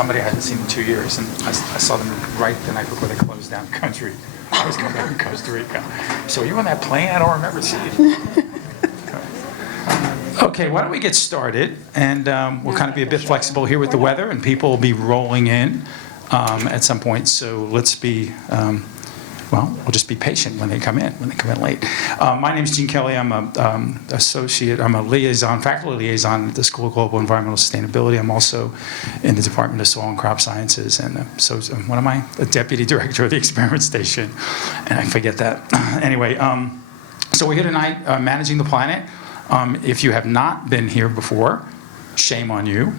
somebody I hadn't seen in 2 years, and I saw them right the night before they closed down the country. I was going back to Costa Rica. So you on that plane? I don't remember seeing you. Okay, why don't we get started? And we'll kind of be a bit flexible here with the weather, and people will be rolling in at some point. So let's be, well, we'll just be patient when they come in late. My name is Gene Kelly. I'm a associate. I'm a liaison, faculty liaison at the School of Global Environmental Sustainability. I'm also in the Department of Soil and Crop Sciences, and so what am I? A deputy director of the experiment station, and I forget that. Anyway, so we're here tonight managing the planet. If you have not been here before, shame on you.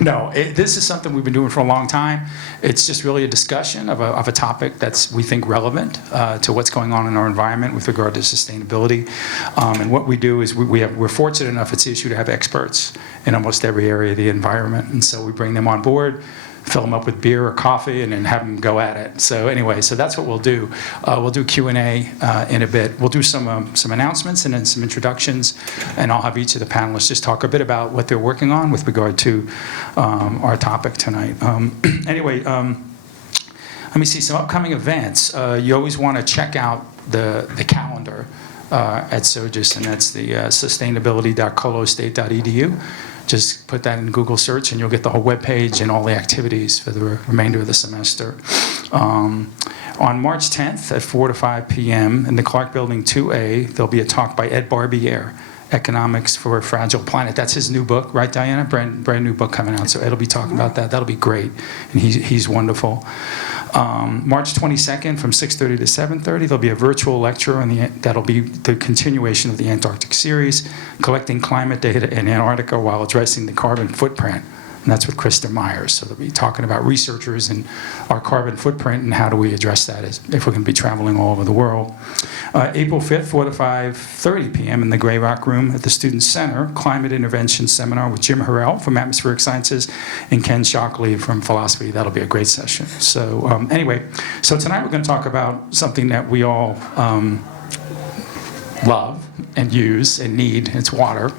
No, this is something we've been doing for a long time. It's just really a discussion of a topic that's, we think, relevant to what's going on in our environment with regard to sustainability. And what we do is we're fortunate enough at CSU to have experts in almost every area of the environment. And so we bring them on board, fill them up with beer or coffee, and then have them go at it. So anyway, so that's what we'll do. We'll do Q&A in a bit. We'll do some announcements and then some introductions, and I'll have each of the panelists just talk a bit about what they're working on with regard to our topic tonight. Anyway, let me see some upcoming events. You always want to check out the calendar at SoGES, and that's the sustainability.colostate.edu. Just put that in Google search and you'll get the whole webpage and all the activities for the remainder of the semester. On March 10th at 4 to 5 p.m. in the Clark Building 2A, there'll be a talk by Ed Barbier, Economics for a Fragile Planet. That's his new book, right, Diana? Brand new book coming out. So Ed'll be talking about that. That'll be great. And he's wonderful. March 22nd from 6:30 to 7:30, there'll be a virtual lecture that'll be the continuation of the Antarctic series, collecting climate data in Antarctica while addressing the carbon footprint. And that's with Krista Myers. So they'll be talking about researchers and our carbon footprint and how do we address that if we're going to be traveling all over the world. April 5th, 4 to 5:30 p.m. in the Gray Rock Room at the Student Center, Climate Intervention Seminar with Jim Harrell from Atmospheric Sciences and Ken Shockley from Philosophy. That'll be a great session. So anyway, so tonight we're going to talk about something that we all love and use and need. It's water.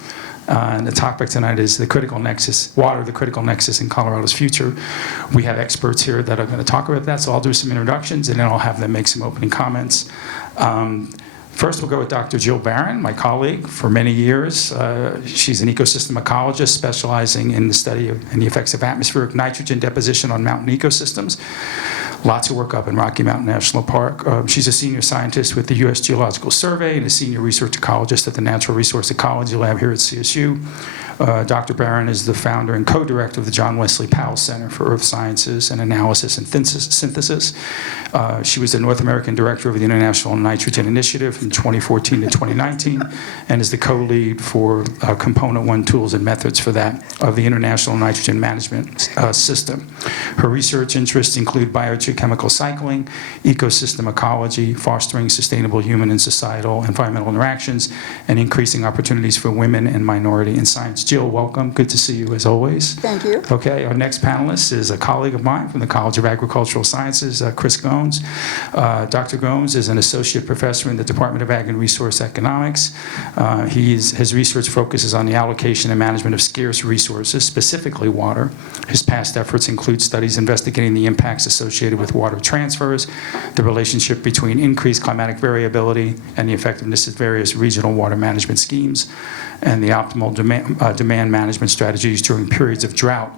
And the topic tonight is the critical nexus, water, the critical nexus in Colorado's future. We have experts here that are going to talk about that, so I'll do some introductions and then I'll have them make some opening comments. First, we'll go with Dr. Jill Barron, my colleague for many years. She's an ecosystem ecologist specializing in the study of and the effects of atmospheric nitrogen deposition on mountain ecosystems. Lots of work up in Rocky Mountain National Park. She's a senior scientist with the U.S. Geological Survey and a senior research ecologist at the Natural Resource Ecology Lab here at CSU. Dr. Barron is the founder and co-director of the John Wesley Powell Center for Earth Sciences and Analysis and Synthesis. She was the North American director of the International Nitrogen Initiative from 2014 to 2019 and is the co-lead for Component 1 tools and methods for that of the International Nitrogen Management System. Her research interests include biogeochemical cycling, ecosystem ecology, fostering sustainable human and societal environmental interactions, and increasing opportunities for women and minority in science. Jill, welcome. Good to see you as always. Thank you. Okay, our next panelist is a colleague of mine from the College of Agricultural Sciences, Chris Goemans. Dr. Goemans is an associate professor in the Department of Ag and Resource Economics. His research focuses on the allocation and management of scarce resources, specifically water. His past efforts include studies investigating the impacts associated with water transfers, the relationship between increased climatic variability and the effectiveness of various regional water management schemes, and the optimal demand management strategies during periods of drought.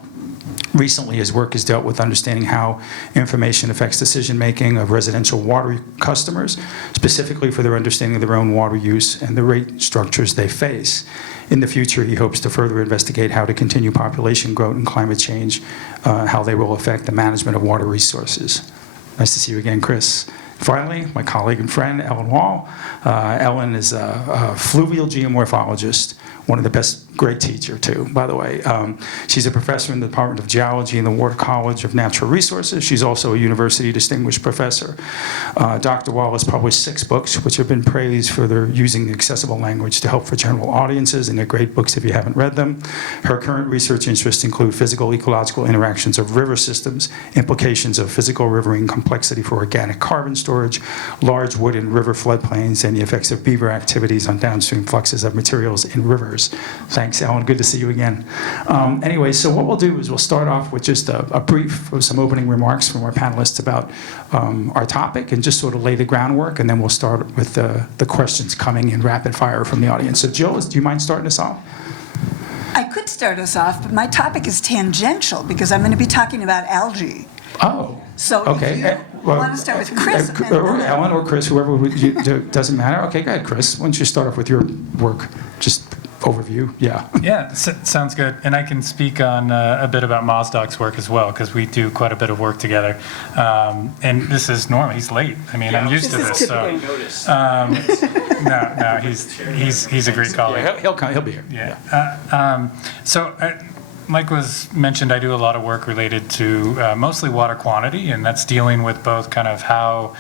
Recently, his work has dealt with understanding how information affects decision-making of residential water customers, specifically for their understanding of their own water use and the rate structures they face. In the future, he hopes to further investigate how to continue population growth and climate change, how they will affect the management of water resources. Nice to see you again, Chris. Finally, my colleague and friend, Ellen Wohl. Ellen is a fluvial geomorphologist, one of the best, great teacher too, by the way. She's a professor in the Department of Geology in the Ward College of Natural Resources. She's also a university distinguished professor. Dr. Wohl has published 6 books, which have been praised for their using the accessible language to help for general audiences, and they're great books if you haven't read them. Her current research interests include physical ecological interactions of river systems, implications of physical riverine complexity for organic carbon storage, large wood and river floodplains, and the effects of beaver activities on downstream fluxes of materials in rivers. Thank Thanks, Ellen. Good to see you again. Anyway, so what we'll do is we'll start off with just a brief of some opening remarks from our panelists about our topic and just sort of lay the groundwork, and then we'll start with the questions coming in rapid fire from the audience. So Jill, do you mind starting us off? I could start us off, but my topic is tangential because I'm going to be talking about algae. Oh, So okay. if you want to start with Chris. Or Ellen or Chris, whoever doesn't matter. Okay, go ahead, Chris. Why don't you start off with your work? Just overview. Yeah. Yeah, sounds good. And I can speak on a bit about Mozdoc's work as well, because we do quite a bit of work together. And this is Norm. He's late. I mean, I'm used to this. So, no, he's a great colleague. Yeah, he'll be here. Yeah. Like was mentioned, I do a lot of work related to mostly water quantity, and that's dealing with both kind of how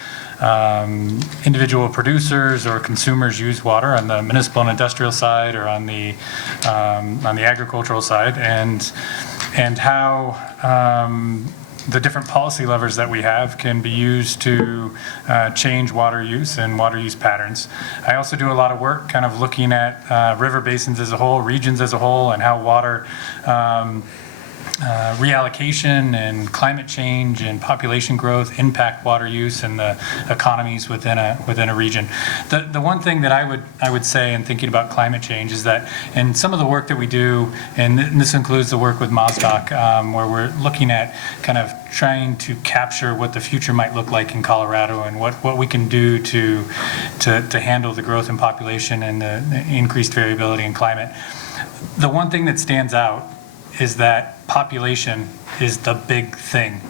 individual producers or consumers use water on the municipal and industrial side, or on the agricultural side, and how the different policy levers that we have can be used to change water use and water use patterns. I also do a lot of work kind of looking at river basins as a whole, regions as a whole, and how water reallocation and climate change and population growth impact water use and the economies within a region. The one thing that I would say in thinking about climate change is that in some of the work that we do, and this includes the work with Mozdoc, where we're looking at kind of trying to capture what the future might look like in Colorado and what we can do to handle the growth in population and the increased variability in climate. The one thing that stands out is that population is the big thing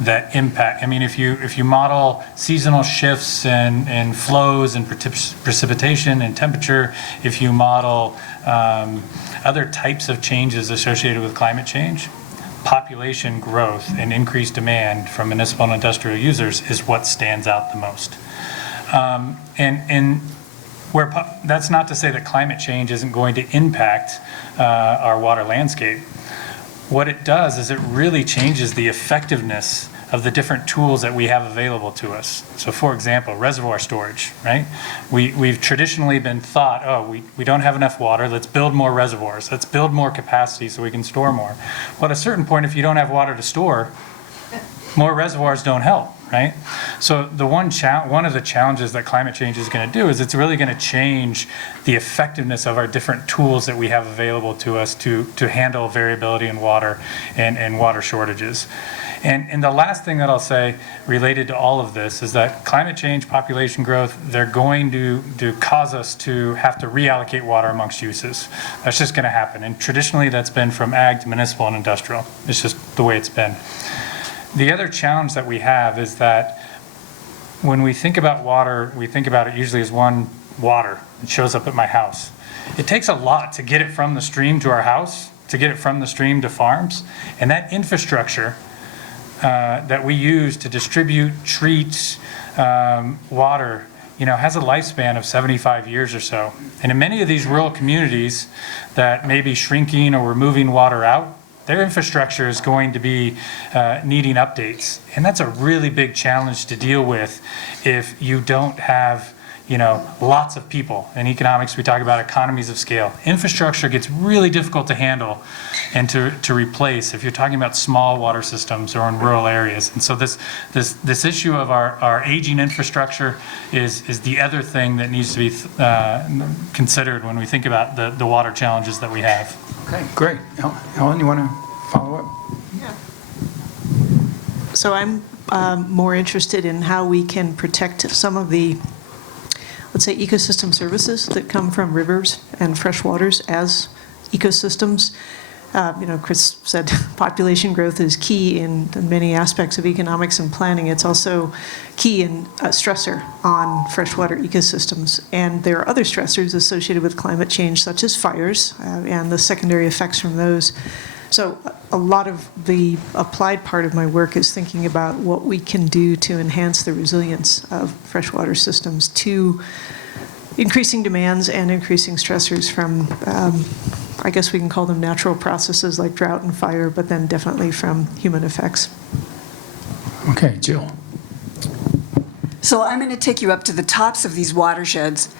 that impact. I mean, if you model seasonal shifts and flows and precipitation and temperature, if you model other types of changes associated with climate change, population growth and increased demand from municipal and industrial users is what stands out the most. That's not to say that climate change isn't going to impact our water landscape. What it does is it really changes the effectiveness of the different tools that we have available to us. So for example, reservoir storage, right? We've traditionally been thought, we don't have enough water, let's build more reservoirs, let's build more capacity so we can store more. Well, at a certain point, if you don't have water to store, more reservoirs don't help, right? So the one of the challenges that climate change is going to do is it's really going to change the effectiveness of our different tools that we have available to us to handle variability in water and water shortages. And the last thing that I'll say related to all of this is that climate change, population growth, they're going to cause us to have to reallocate water amongst uses. That's just going to happen. And traditionally that's been from ag to municipal and industrial. It's just the way it's been. The other challenge that we have is that when we think about water, we think about it usually as one water. It shows up at my house. It takes a lot to get it from the stream to our house, to get it from the stream to farms. And that infrastructure that we use to distribute, treat water, has a lifespan of 75 years or so. And in many of these rural communities that may be shrinking or we're moving water out, their infrastructure is going to be needing updates. And that's a really big challenge to deal with if you don't have lots of people. In economics, we talk about economies of scale. Infrastructure gets really difficult to handle and to replace if you're talking about small water systems or in rural areas. And so this issue of our aging infrastructure is the other thing that needs to be considered when we think about the water challenges that we have. Okay, great. Ellen, you want to follow up? Yeah. So I'm more interested in how we can protect some of the, let's say, ecosystem services that come from rivers and freshwaters as ecosystems. Chris said population growth is key in many aspects of economics and planning. It's also key in a stressor on freshwater ecosystems. And there are other stressors associated with climate change, such as fires and the secondary effects from those. So a lot of the applied part of my work is thinking about what we can do to enhance the resilience of freshwater systems to increasing demands and increasing stressors from, I guess we can call them natural processes like drought and fire, but then definitely from human effects. Okay, Jill. So I'm going to take you up to the tops of these watersheds.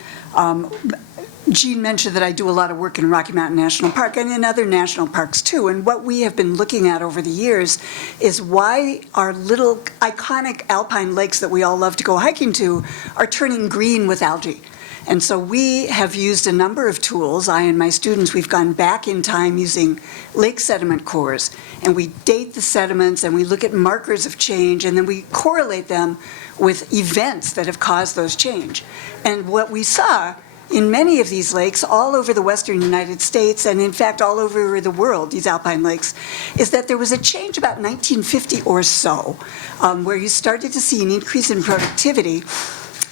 Jean mentioned that I do a lot of work in Rocky Mountain National Park and in other national parks too. And what we have been looking at over the years is why our little iconic alpine lakes that we all love to go hiking to are turning green with algae. And so we have used a number of tools. I and my students, we've gone back in time using lake sediment cores, and we date the sediments and we look at markers of change, and then we correlate them with events that have caused those change. And what we saw in many of these lakes all over the western United States, and in fact all over the world, these alpine lakes, is that there was a change about 1950 or so, where you started to see an increase in productivity.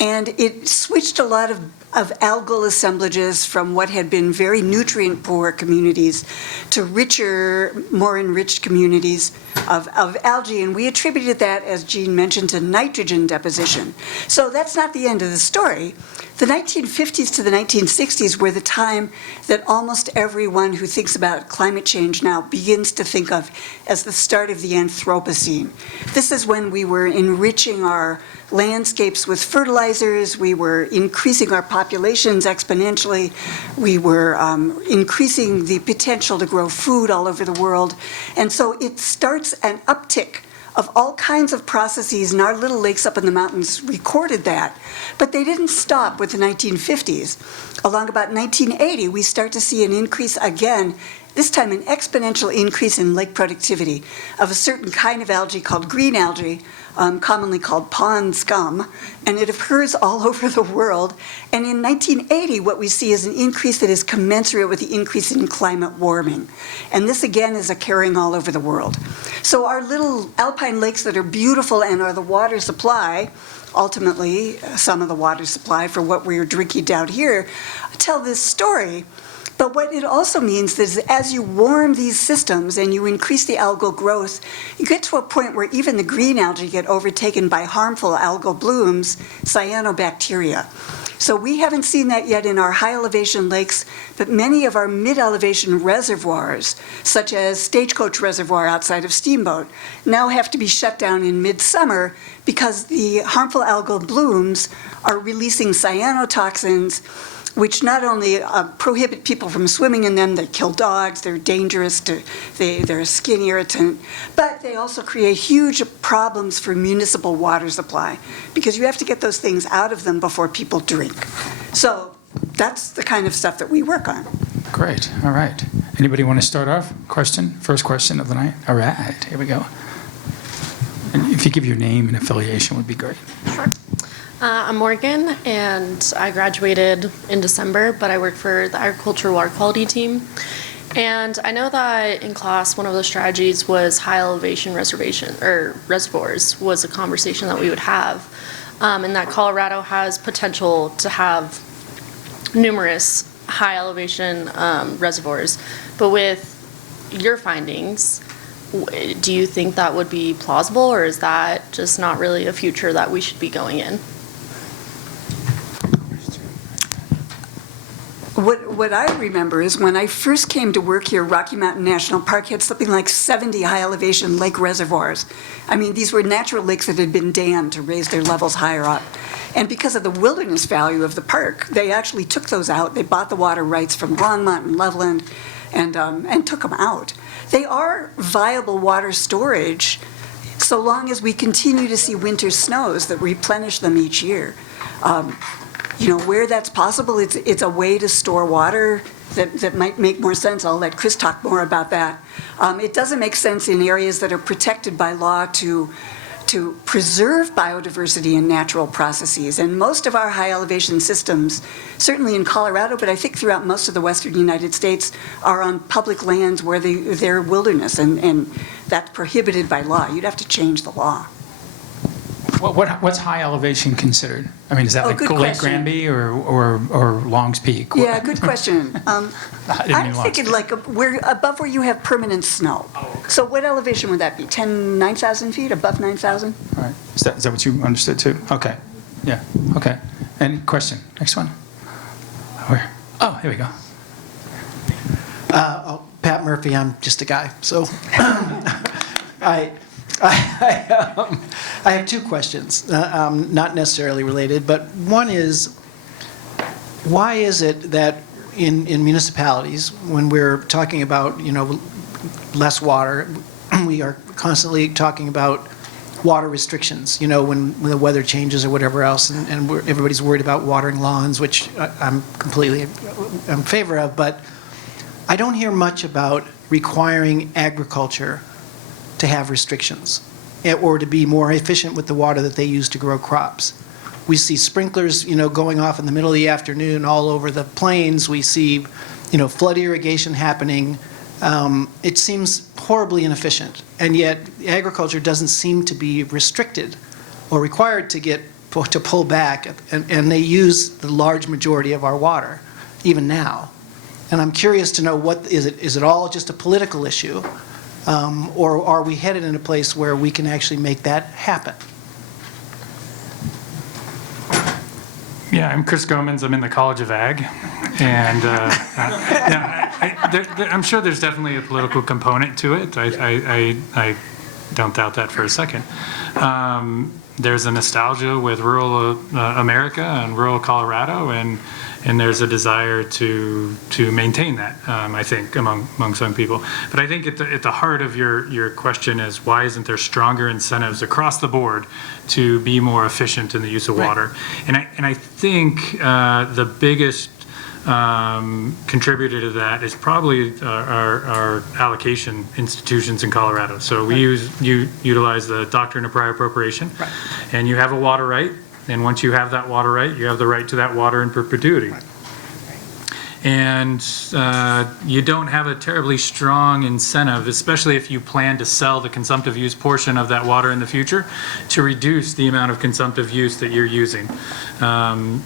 And it switched a lot of algal assemblages from what had been very nutrient-poor communities to richer, more enriched communities of algae. And we attributed that, as Jean mentioned, to nitrogen deposition. So that's not the end of the story. The 1950s to the 1960s were the time that almost everyone who thinks about climate change now begins to think of as the start of the Anthropocene. This is when we were enriching our landscapes with fertilizers, we were increasing our populations exponentially, we were increasing the potential to grow food all over the world. And so it starts an uptick of all kinds of processes, and our little lakes up in the mountains recorded that. But they didn't stop with the 1950s. Along about 1980, we start to see an increase again, this time an exponential increase in lake productivity of a certain kind of algae called green algae, commonly called pond scum, and it occurs all over the world. And in 1980, what we see is an increase that is commensurate with the increase in climate warming. And this, again, is occurring all over the world. So our little alpine lakes that are beautiful and are the water supply, ultimately, some of the water supply for what we're drinking down here, tell this story. But what it also means is that as you warm these systems and you increase the algal growth, you get to a point where even the green algae get overtaken by harmful algal blooms, cyanobacteria. So we haven't seen that yet in our high elevation lakes, but many of our mid-elevation reservoirs, such as Stagecoach Reservoir outside of Steamboat, now have to be shut down in midsummer because the harmful algal blooms are releasing cyanotoxins, which not only prohibit people from swimming in them, they kill dogs, they're dangerous, they're a skin irritant, but they also create huge problems for municipal water supply because you have to get those things out of them before people drink. So that's the kind of stuff that we work on. Great, all right. Anybody want to start off? Question, first question of the night? All right, here we go. And if you give your name and affiliation would be great. Sure. I'm Morgan, and I graduated in December, but I work for the agricultural water quality team. And I know that in class, one of the strategies was high elevation reservoirs was a conversation that we would have, and that Colorado has potential to have numerous high elevation reservoirs. But with your findings, do you think that would be plausible, or is that just not really a future that we should be going in? What I remember is when I first came to work here, Rocky Mountain National Park had something like 70 high elevation lake reservoirs. I mean, these were natural lakes that had been dammed to raise their levels higher up. And because of the wilderness value of the park, they actually took those out. They bought the water rights from Longmont and Loveland and took them out. They are viable water storage so long as we continue to see winter snows that replenish them each year. You know, where that's possible, it's a way to store water that might make more sense. I'll let Chris talk more about that. It doesn't make sense in areas that are protected by law to preserve biodiversity and natural processes. And most of our high elevation systems, certainly in Colorado, but I think throughout most of the western United States, are on public lands where they're wilderness, and that's prohibited by law. You'd have to change the law. What's high elevation considered? I mean, is that like good Lake question. Granby or Long's Peak? Yeah, good question. I'm mean thinking Long's like we're above where you have permanent snow. Oh, okay. So what elevation would that be? 9,000 feet, above 9,000? All right. Is that what you understood too? Okay. Yeah. Okay. And question. Next one. Where? Oh, here we go. Pat Murphy, I'm just a guy. So I have two questions, not necessarily related, but one is, why is it that in municipalities, when we're talking about, less water, we are constantly talking about water restrictions, when the weather changes or whatever else, and everybody's worried about watering lawns, which I'm completely in favor of, but I don't hear much about requiring agriculture to have restrictions or to be more efficient with the water that they use to grow crops. We see sprinklers, going off in the middle of the afternoon all over the plains. We see, flood irrigation happening. It seems horribly inefficient, and yet agriculture doesn't seem to be restricted or required to pull back, and they use the large majority of our water, even now. And I'm curious to know, is it all just a political issue, or are we headed in a place where we can actually make that happen? Yeah, I'm Chris Goemans. I'm in the College of Ag, and I'm sure there's definitely a political component to it. I don't doubt that for a second. There's a nostalgia with rural America and rural Colorado, and there's a desire to maintain that, I think, among some people. But I think at the heart of your question is, why isn't there stronger incentives across the board to be more efficient in the use of water? And I think the biggest contributor to that is probably our allocation institutions in Colorado. So we utilize the doctrine of prior appropriation, and you have a water right. And once you have that water right, you have the right to that water in perpetuity. And you don't have a terribly strong incentive, especially if you plan to sell the consumptive use portion of that water in the future, to reduce the amount of consumptive use that you're using. And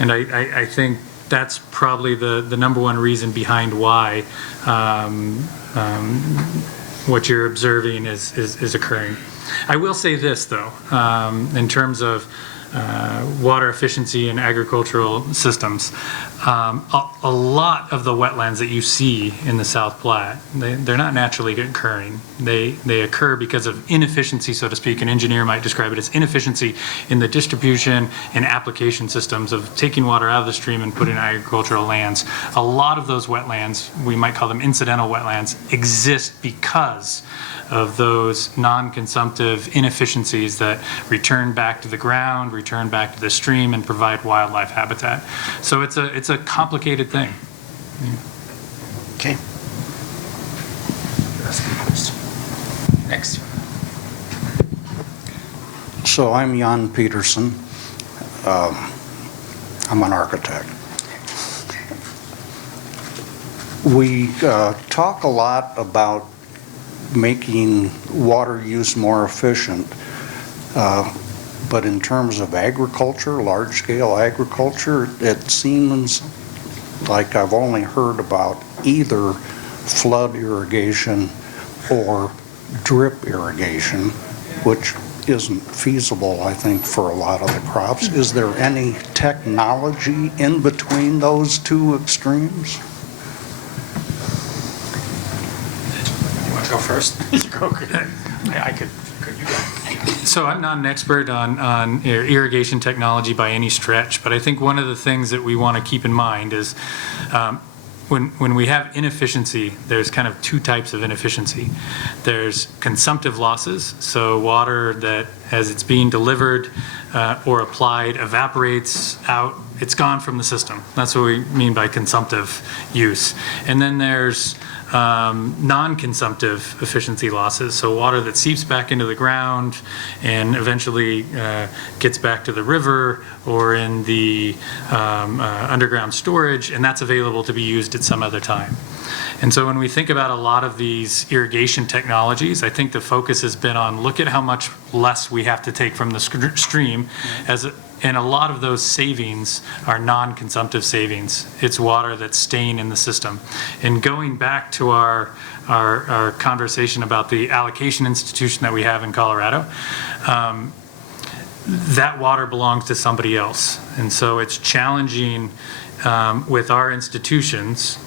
I think that's probably the number one reason behind why what you're observing is occurring. I will say this, though, in terms of water efficiency in agricultural systems. A lot of the wetlands that you see in the South Platte, they're not naturally occurring. They occur because of inefficiency, so to speak. An engineer might describe it as inefficiency in the distribution and application systems of taking water out of the stream and putting in agricultural lands. A lot of those wetlands, we might call them incidental wetlands, exist because of those non-consumptive inefficiencies that return back to the ground, return back to the stream, and provide wildlife habitat. So it's a complicated thing. Okay. Next. So I'm Jan Peterson. I'm an architect. We talk a lot about making water use more efficient, but in terms of agriculture, large-scale agriculture, it seems like I've only heard about either flood irrigation or drip irrigation, which isn't feasible, I think, for a lot of the crops. Is there any technology in between those two extremes? Go first. I could. So I'm not an expert on irrigation technology by any stretch, but I think one of the things that we want to keep in mind is when we have inefficiency, there's kind of two types of inefficiency. There's consumptive losses, so water that as it's being delivered or applied evaporates out, it's gone from the system. That's what we mean by consumptive use. And then there's non-consumptive efficiency losses, so water that seeps back into the ground and eventually gets back to the river or in the underground storage, and that's available to be used at some other time. And so when we think about a lot of these irrigation technologies, I think the focus has been on look at how much less we have to take from the stream, and a lot of those savings are non-consumptive savings. It's water that's staying in the system. And going back to our conversation about the allocation institution that we have in Colorado, that water belongs to somebody else. And so it's challenging with our institutions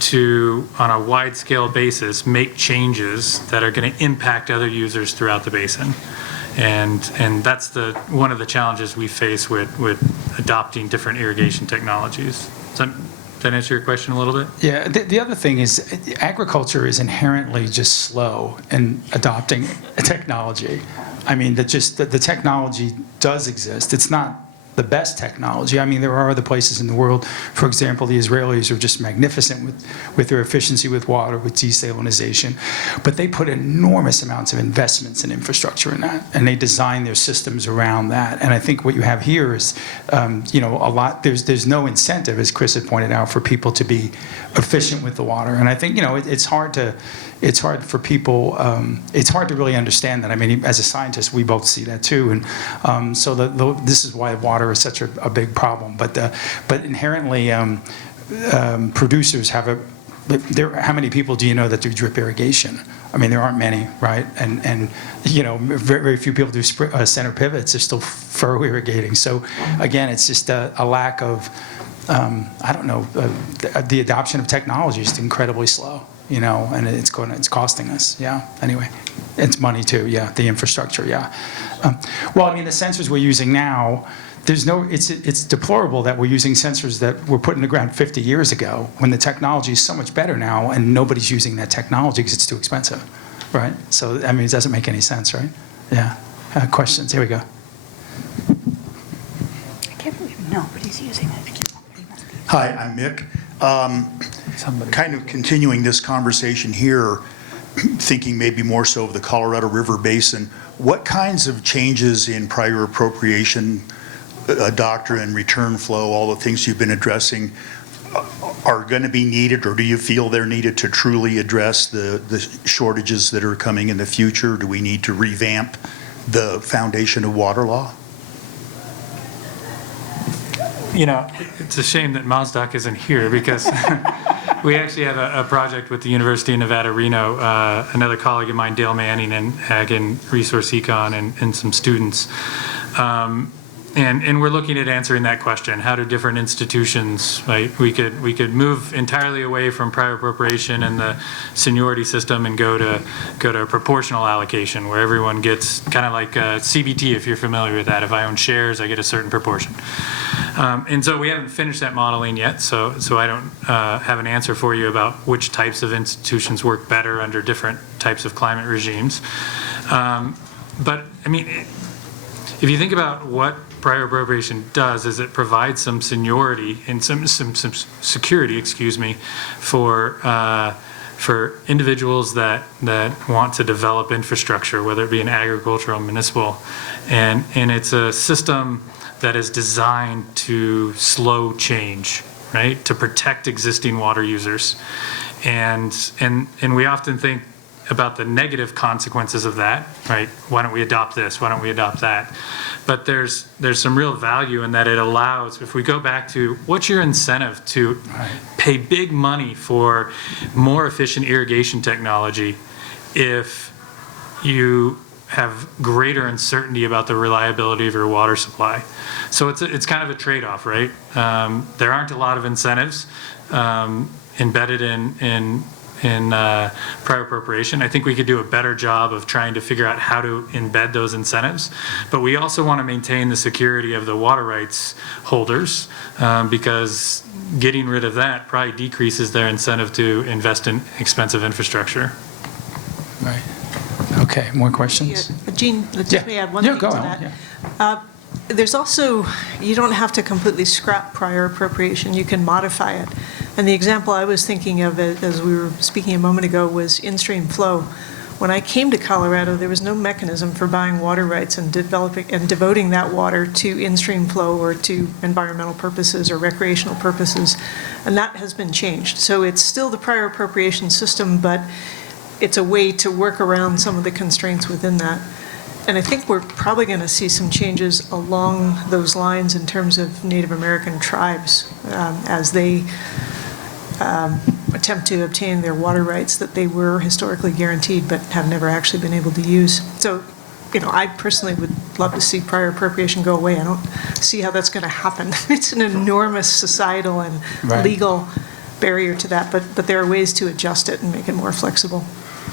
to, on a wide scale basis, make changes that are going to impact other users throughout the basin. And that's one of the challenges we face with adopting different irrigation technologies. So that answer your question a little bit? Yeah, the other thing is agriculture is inherently just slow in adopting technology. I mean, the technology does exist. It's not the best technology. I mean, there are other places in the world. For example, the Israelis are just magnificent with their efficiency with water, with desalinization. But they put enormous amounts of investments in infrastructure in that, and they design their systems around that. And I think what you have here is, a lot. There's no incentive, as Chris had pointed out, for people to be efficient with the water. And I think it's hard for people. It's hard to really understand that. I mean, as a scientist, we both see that too. And so this is why water is such a big problem. But inherently, producers have how many people do you know that do drip irrigation? I mean, there aren't many, right? And very few people do center pivots. They're still furrow irrigating. So again, it's just a lack of, the adoption of technology is incredibly slow. And it's costing us. Yeah. Anyway, it's money too. Yeah. The infrastructure. Yeah. Well, I mean, the sensors we're using now, it's deplorable that we're using sensors that were put in the ground 50 years ago when the technology is so much better now and nobody's using that technology because it's too expensive, right? So, I mean, it doesn't make any sense, right? Yeah. Questions? Here we go. I can't believe nobody's using it. Hi, I'm Mick. Kind of continuing this conversation here, thinking maybe more so of the Colorado River Basin, what kinds of changes in prior appropriation, doctrine, return flow, all the things you've been addressing are going to be needed, or do you feel they're needed to truly address the shortages that are coming in the future? Do we need to revamp the foundation of water law? It's a shame that Mazdak isn't here because we actually have a project with the University of Nevada, Reno, another colleague of mine, Dale Manning, and Ag and Resource Econ, and some students. And we're looking at answering that question. How do different institutions, right? We could move entirely away from prior appropriation and the seniority system and go to proportional allocation, where everyone gets kind of like CBT, if you're familiar with that. If I own shares, I get a certain proportion. And so we haven't finished that modeling yet, so I don't have an answer for you about which types of institutions work better under different types of climate regimes. But I mean, if you think about what prior appropriation does, is it provides some seniority and some security, for individuals that want to develop infrastructure, whether it be an agricultural, municipal, and it's a system that is designed to slow change, right? To protect existing water users, and we often think about the negative consequences of that, right? Why don't we adopt this? Why don't we adopt that? But there's some real value in that. It allows, if we go back to what's your incentive to pay big money for more efficient irrigation technology if you have greater uncertainty about the reliability of your water supply? So it's kind of a trade-off, right? There aren't a lot of incentives embedded in prior appropriation. I think we could do a better job of trying to figure out how to embed those incentives, but we also want to maintain the security of the water rights holders, because getting rid of that probably decreases their incentive to invest in expensive infrastructure. Right. Okay, more questions? Yeah, Gene, let me add one thing to that. Yeah. There's also, you don't have to completely scrap prior appropriation, you can modify it. And the example I was thinking of as we were speaking a moment ago was in-stream flow. When I came to Colorado, there was no mechanism for buying water rights and developing and devoting that water to in-stream flow or to environmental purposes or recreational purposes, and that has been changed. So it's still the prior appropriation system, but it's a way to work around some of the constraints within that. And I think we're probably going to see some changes along those lines in terms of Native American tribes as they attempt to obtain their water rights that they were historically guaranteed but have never actually been able to use. So, I personally would love to see prior appropriation go away. I don't see how that's going to happen. It's an enormous societal and legal barrier to that, but there are ways to adjust it and make it more flexible.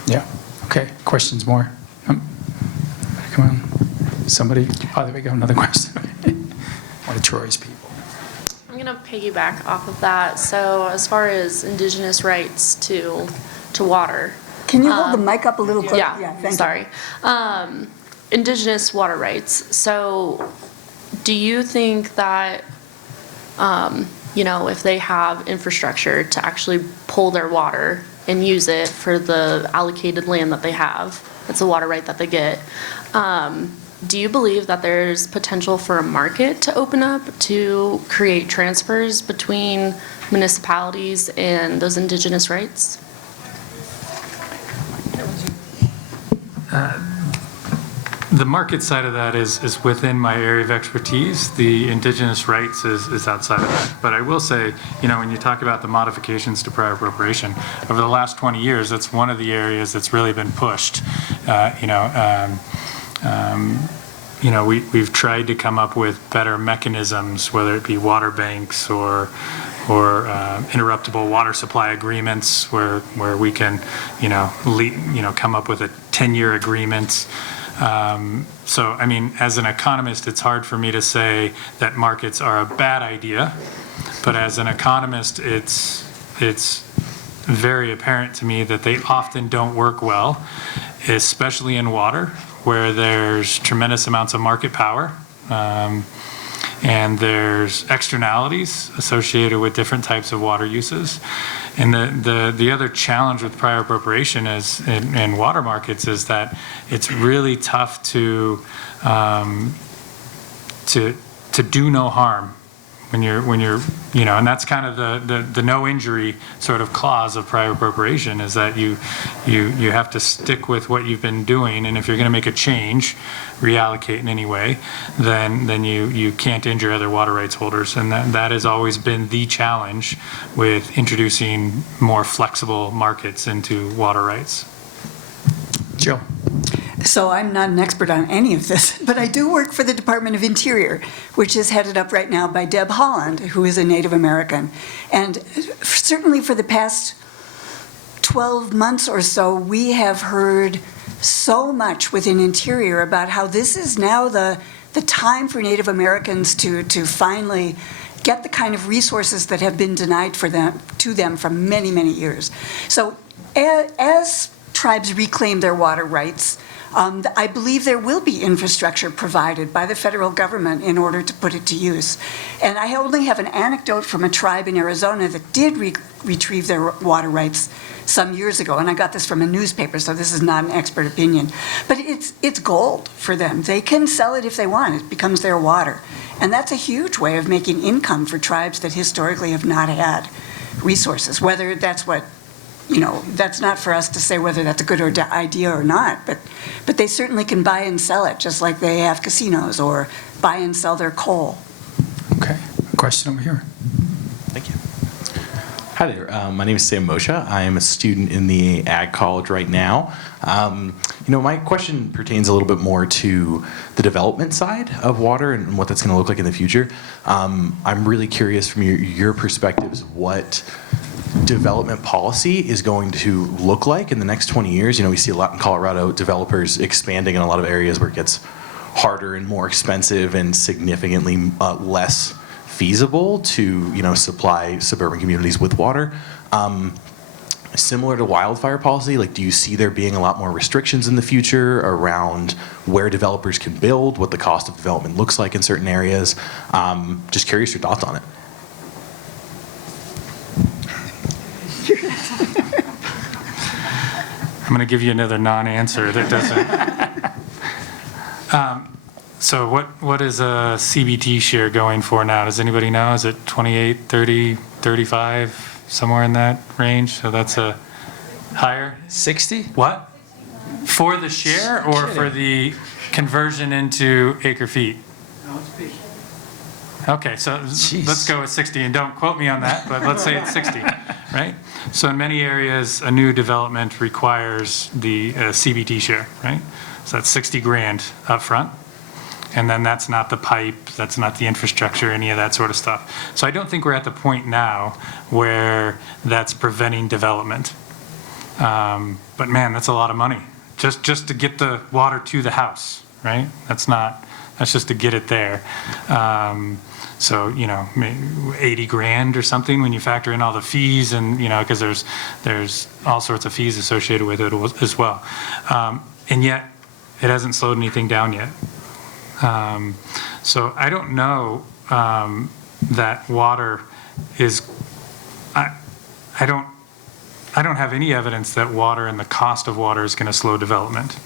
Yeah. Okay. Questions more? Come on. Somebody. Oh, there we go. Another question. One of Troy's people. gonna piggyback off of that. So as far as Indigenous rights to water. Can you hold the mic up a little closer? Yeah, thank you. sorry. Indigenous water rights. So do you think that, if they have infrastructure to actually pull their water and use it for the allocated land that they have, it's a water right that they get, do you believe that there's potential for a market to open up to create transfers between municipalities and those Indigenous rights? The market side of that is within my area of expertise. The Indigenous rights is outside of that. But I will say, when you talk about the modifications to prior appropriation, over the last 20 years, that's one of the areas that's really been pushed. We've tried to come up with better mechanisms, whether it be water banks or interruptible water supply agreements, where we can, come up with a 10-year agreement. So, as an economist, it's hard for me to say that markets are a bad idea, but as an economist, it's very apparent to me that they often don't work well, especially in water, where there's tremendous amounts of market power, and there's externalities associated with different types of water uses. And the other challenge with prior appropriation is in water markets is that it's really tough to do no harm when you're and that's kind of the no injury sort of clause of prior appropriation, is that you have to stick with what you've been doing, and if you're going to make a change, reallocate in any way, then you can't injure other water rights holders, and that has always been the challenge with introducing more flexible markets into water rights. Joe. So I'm not an expert on any of this, but I do work for the Department of Interior, which is headed up right now by Deb Holland, who is a Native American. And certainly for the past 12 months or so, we have heard so much within Interior about how this is now the time for Native Americans to finally get the kind of resources that have been denied to them for many, many years. So as tribes reclaim their water rights, I believe there will be infrastructure provided by the federal government in order to put it to use. And I only have an anecdote from a tribe in Arizona that did retrieve their water rights some years ago, and I got this from a newspaper, so this is not an expert opinion. But it's gold for them. They can sell it if they want. It becomes their water. And that's a huge way of making income for tribes that historically have not had resources, whether that's what that's not for us to say whether that's a good idea or not, but they certainly can buy and sell it, just like they have casinos or buy and sell their coal. Okay. Question over here. Thank you. Hi there. My name is Sam Moshe. I am a student in the Ag College right now. My question pertains a little bit more to the development side of water and what that's going to look like in the future. I'm really curious from your perspectives what development policy is going to look like in the next 20 years. We see a lot in Colorado, developers expanding in a lot of areas where it gets harder and more expensive and significantly less feasible to, supply suburban communities with water. Similar to wildfire policy, do you see there being a lot more restrictions in the future around where developers can build, what the cost of development looks like in certain areas? Just curious your thoughts on it. I'm going to give you another non-answer that doesn't. So what is a CBD share going for now? Does anybody know? Is it 28, 30, 35, somewhere in that range? So that's a higher? 60? What? For the share or for the conversion into acre feet? Okay, so let's go with 60, and don't quote me on that, but let's say it's 60, right? So in many areas, a new development requires the CBD share, right? So that's 60 grand up front, and then that's not the pipe, that's not the infrastructure, any of that sort of stuff. So I don't think we're at the point now where that's preventing development. But man, that's a lot of money, just to get the water to the house, right? That's not That's just to get it there. So, you know, 80 grand or something when you factor in all the fees and, you know, because there's all sorts of fees associated with it as well. And yet, it hasn't slowed anything down yet. So I don't know that water is, I don't have any evidence that water and the cost of water is going to slow development.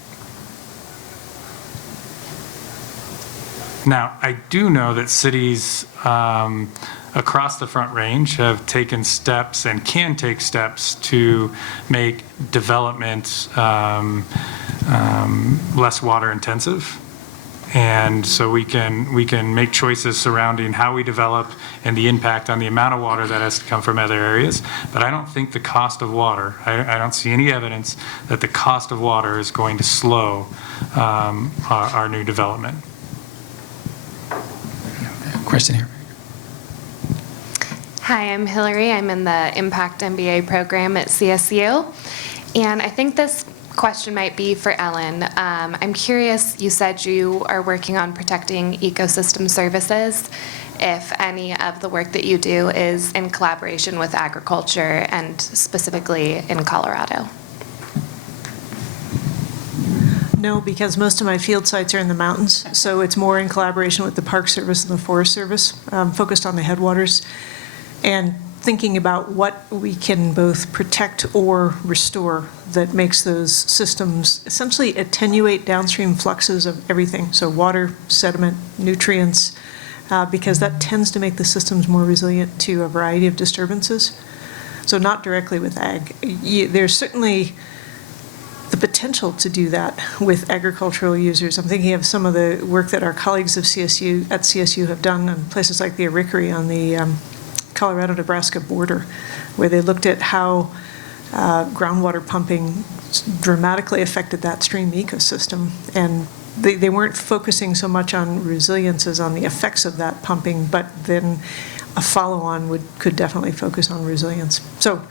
Now, I do know that cities across the Front Range have taken steps and can take steps to make development less water intensive. And so we can make choices surrounding how we develop and the impact on the amount of water that has to come from other areas. But I don't think the cost of water, I don't see any evidence that the cost of water is going to slow our new development. Question here. Hi, I'm Hillary. I'm in the Impact MBA program at CSU. And I think this question might be for Ellen. I'm curious, you said you are working on protecting ecosystem services. If any of the work that you do is in collaboration with agriculture and specifically in Colorado? No, because most of my field sites are in the mountains, so it's more in collaboration with the Park Service and the Forest Service, focused on the headwaters, and thinking about what we can both protect or restore that makes those systems essentially attenuate downstream fluxes of everything, so water, sediment, nutrients, because that tends to make the systems more resilient to a variety of disturbances. So not directly with ag. There's certainly the potential to do that with agricultural users. I'm thinking of some of the work that our colleagues at CSU have done in places like the Irrigation on the Colorado-Nebraska border, where they looked at how groundwater pumping dramatically affected that stream ecosystem. And they weren't focusing so much on resilience as on the effects of that pumping, but then a follow-on could definitely focus on resilience. So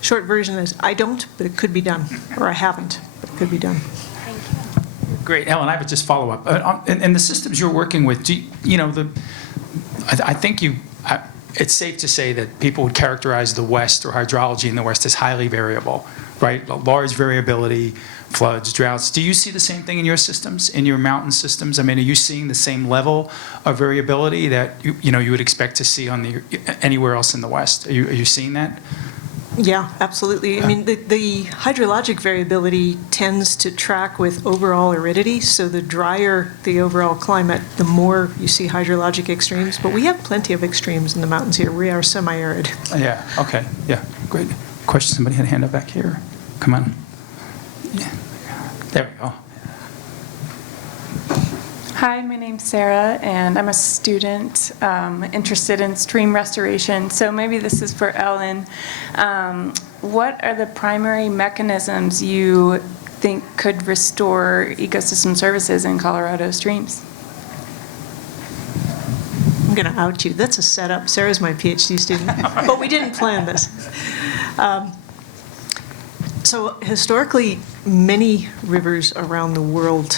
short version is, I don't, but it could be done. Or I haven't, but it could be done. Great, Ellen, I would just follow up. In the systems you're working with, I think it's safe to say that people would characterize the West or hydrology in the West as highly variable, right? Large variability, floods, droughts. Do you see the same thing in your systems, in your mountain systems? I mean, are you seeing the same level of variability that you would expect to see on anywhere else in the West? Are you seeing that? Yeah, absolutely. I mean, the hydrologic variability tends to track with overall aridity. So the drier the overall climate, the more you see hydrologic extremes. But we have plenty of extremes in the mountains here. We are semi-arid. Yeah, okay, yeah, great. Question, somebody had a hand up back here. Come on. Yeah, there we go. Hi, my name's Sarah, and I'm a student interested in stream restoration. So maybe this is for Ellen. What are the primary mechanisms you think could restore ecosystem services in Colorado streams? I'm going to out you. That's a setup. Sarah's my PhD student, but we didn't plan this. So historically, many rivers around the world,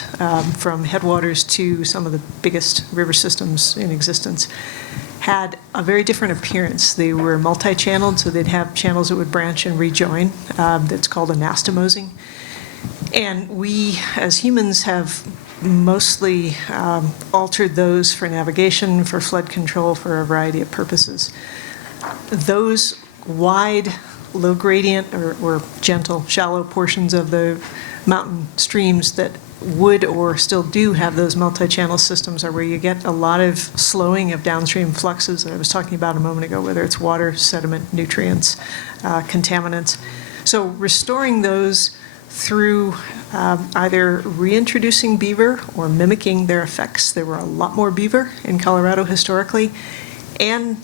from headwaters to some of the biggest river systems in existence, had a very different appearance. They were multi-channeled, so they'd have channels that would branch and rejoin. That's called anastomosing. And we, as humans, have mostly altered those for navigation, for flood control, for a variety of purposes. Those wide, low gradient or gentle, shallow portions of the mountain streams that would or still do have those multi-channel systems are where you get a lot of slowing of downstream fluxes that I was talking about a moment ago, whether it's water, sediment, nutrients, contaminants. So restoring those through either reintroducing beaver or mimicking their effects. There were a lot more beaver in Colorado historically, and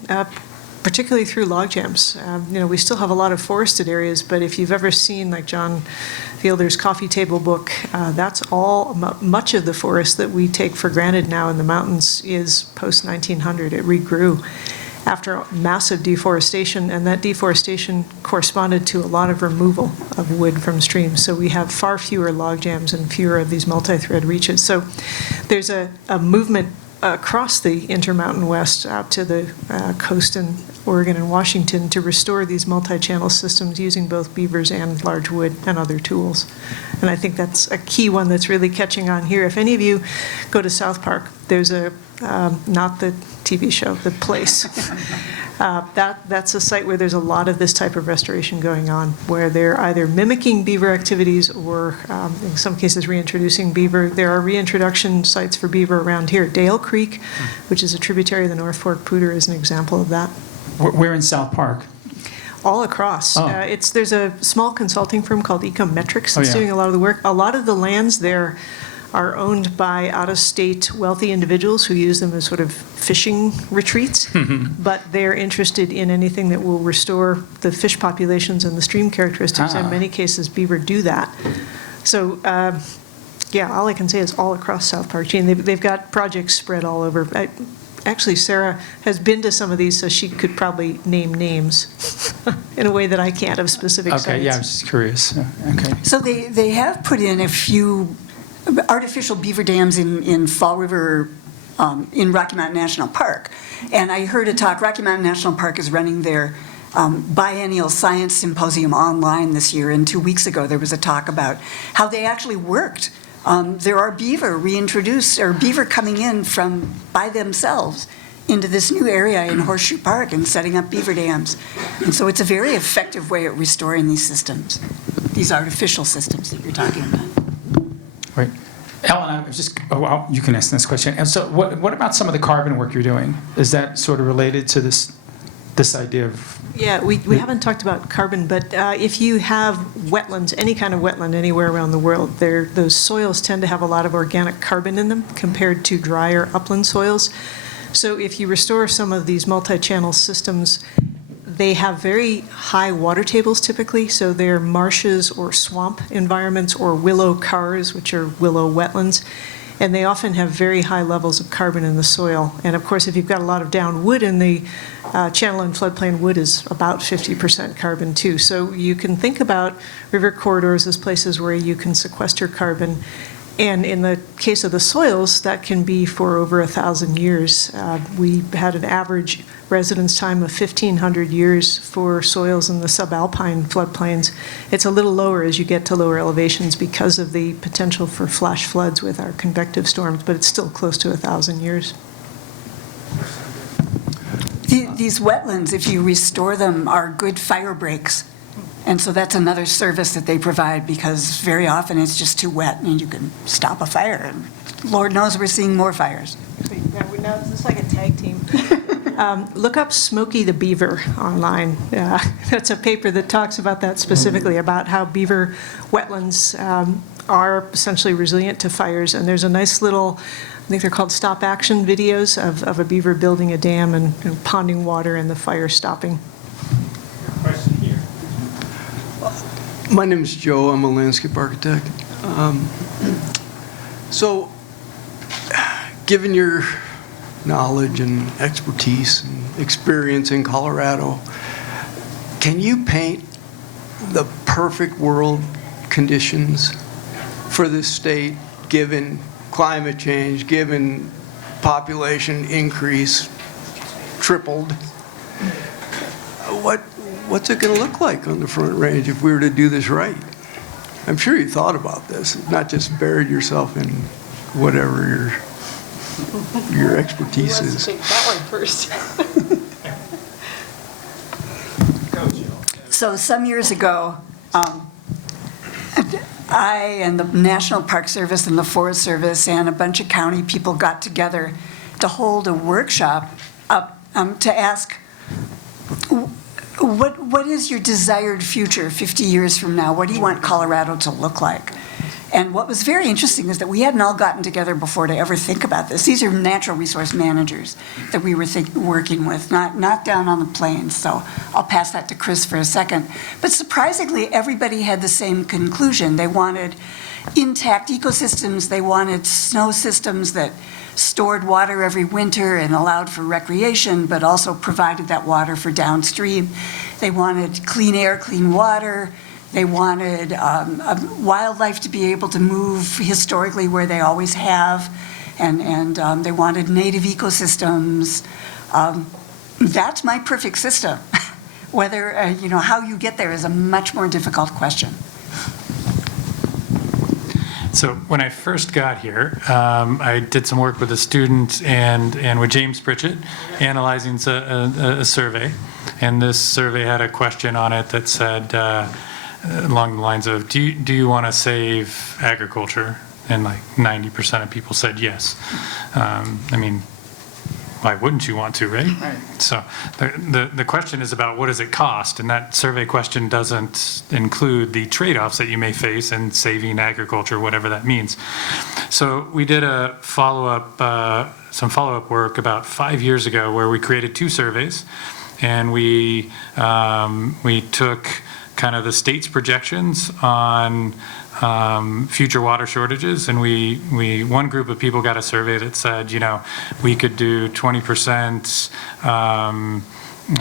particularly through log jams. We still have a lot of forested areas, but if you've ever seen like John Fielder's coffee table book, that's all, much of the forest that we take for granted now in the mountains is post-1900. It regrew. after massive deforestation, and that deforestation corresponded to a lot of removal of wood from streams. So we have far fewer log jams and fewer of these multi-thread reaches. So there's a movement across the Intermountain West out to the coast in Oregon and Washington to restore these multi-channel systems using both beavers and large wood and other tools. And I think that's a key one that's really catching on here. If any of you go to South Park, there's a, not the TV show, the place. That's a site where there's a lot of this type of restoration going on, where they're either mimicking beaver activities or in some cases reintroducing beaver. There are reintroduction sites for beaver around here. Dale Creek, which is a tributary of the North Fork Poudre, is an example of that. We're in South Park. All across. Oh. There's a small consulting firm called Ecometrics that's yeah. doing a lot of the work. A lot of the lands there are owned by out-of-state wealthy individuals who use them as sort of fishing retreats, but they're interested in anything that will restore the fish populations and the stream characteristics. In many cases, beaver do that. So, yeah, all I can say is all across South Park. Gene, they've got projects spread all over. Actually, Sarah has been to some of these, so she could probably name names in a way that I can't of specific sites. Okay, yeah, I was just curious. Okay. So they have put in a few artificial beaver dams in Fall River, in Rocky Mountain National Park. And I heard a talk, Rocky Mountain National Park is running their biennial science symposium online this year, and 2 weeks ago there was a talk about how they actually worked. There are beaver reintroduced, or beaver coming in from by themselves into this new area in Horseshoe Park and setting up beaver dams. And so it's a very effective way of restoring these systems, these artificial systems that you're talking about. Right. Ellen, I was just, well, you can ask this question. And so what about some of the carbon work you're doing? Is that sort of related to this idea of? Yeah, we haven't talked about carbon, but if you have wetlands, any kind of wetland anywhere around the world, those soils tend to have a lot of organic carbon in them compared to drier upland soils. So if you restore some of these multi-channel systems, they have very high water tables typically, so they're marshes or swamp environments or willow cars, which are willow wetlands, and they often have very high levels of carbon in the soil. And of course, if you've got a lot of down wood in the channel and floodplain, wood is about 50% carbon too. So you can think about river corridors as places where you can sequester carbon. And in the case of the soils, that can be for over 1,000 years. We had an average residence time of 1,500 years for soils in the subalpine floodplains. It's a little lower as you get to lower elevations because of the potential for flash floods with our convective storms, but it's still close to 1,000 years. These wetlands, if you restore them, are good fire breaks. And so that's another service that they provide, because very often it's just too wet and you can stop a fire. And Lord knows we're seeing more fires. Now it's like a tag team. Look up Smokey the Beaver online. That's a paper that talks about that specifically, about how beaver wetlands are essentially resilient to fires. And there's a nice little, I think they're called stop action videos of a beaver building a dam and ponding water and the fire stopping. Question here. My name is Joe. I'm a landscape architect. So, given your knowledge and expertise and experience in Colorado, can you paint the perfect world conditions for this state, given climate change, given population increase tripled? What's it going to look like on the Front Range if we were to do this right? I'm sure you thought about this, not just buried yourself in whatever your expertise is. Take that one first. So some years ago, I and the National Park Service and the Forest Service and a bunch of county people got together to hold a workshop to ask, what is your desired future 50 years from now? What do you want Colorado to look like? And what was very interesting is that we hadn't all gotten together before to ever think about this. These are natural resource managers that we were working with, not down on the plains. So I'll pass that to Chris for a second. But surprisingly, everybody had the same conclusion. They wanted intact ecosystems. They wanted snow systems that stored water every winter and allowed for recreation, but also provided that water for downstream. They wanted clean air, clean water. They wanted wildlife to be able to move historically where they always have, and they wanted native ecosystems. That's my perfect system. Whether, how you get there is a much more difficult question. So when I first got here, I did some work with a student and with James Pritchett, analyzing a survey. And this survey had a question on it that said, along the lines of, do you want to save agriculture? And like 90% of people said yes. Why wouldn't you want to, right? Right. So the question is about what does it cost? And that survey question doesn't include the trade-offs that you may face in saving agriculture, whatever that means. So we did a some follow-up work about 5 years ago where we created 2 surveys, and we took kind of the state's projections on future water shortages, and one group of people got a survey that said, we could do 20%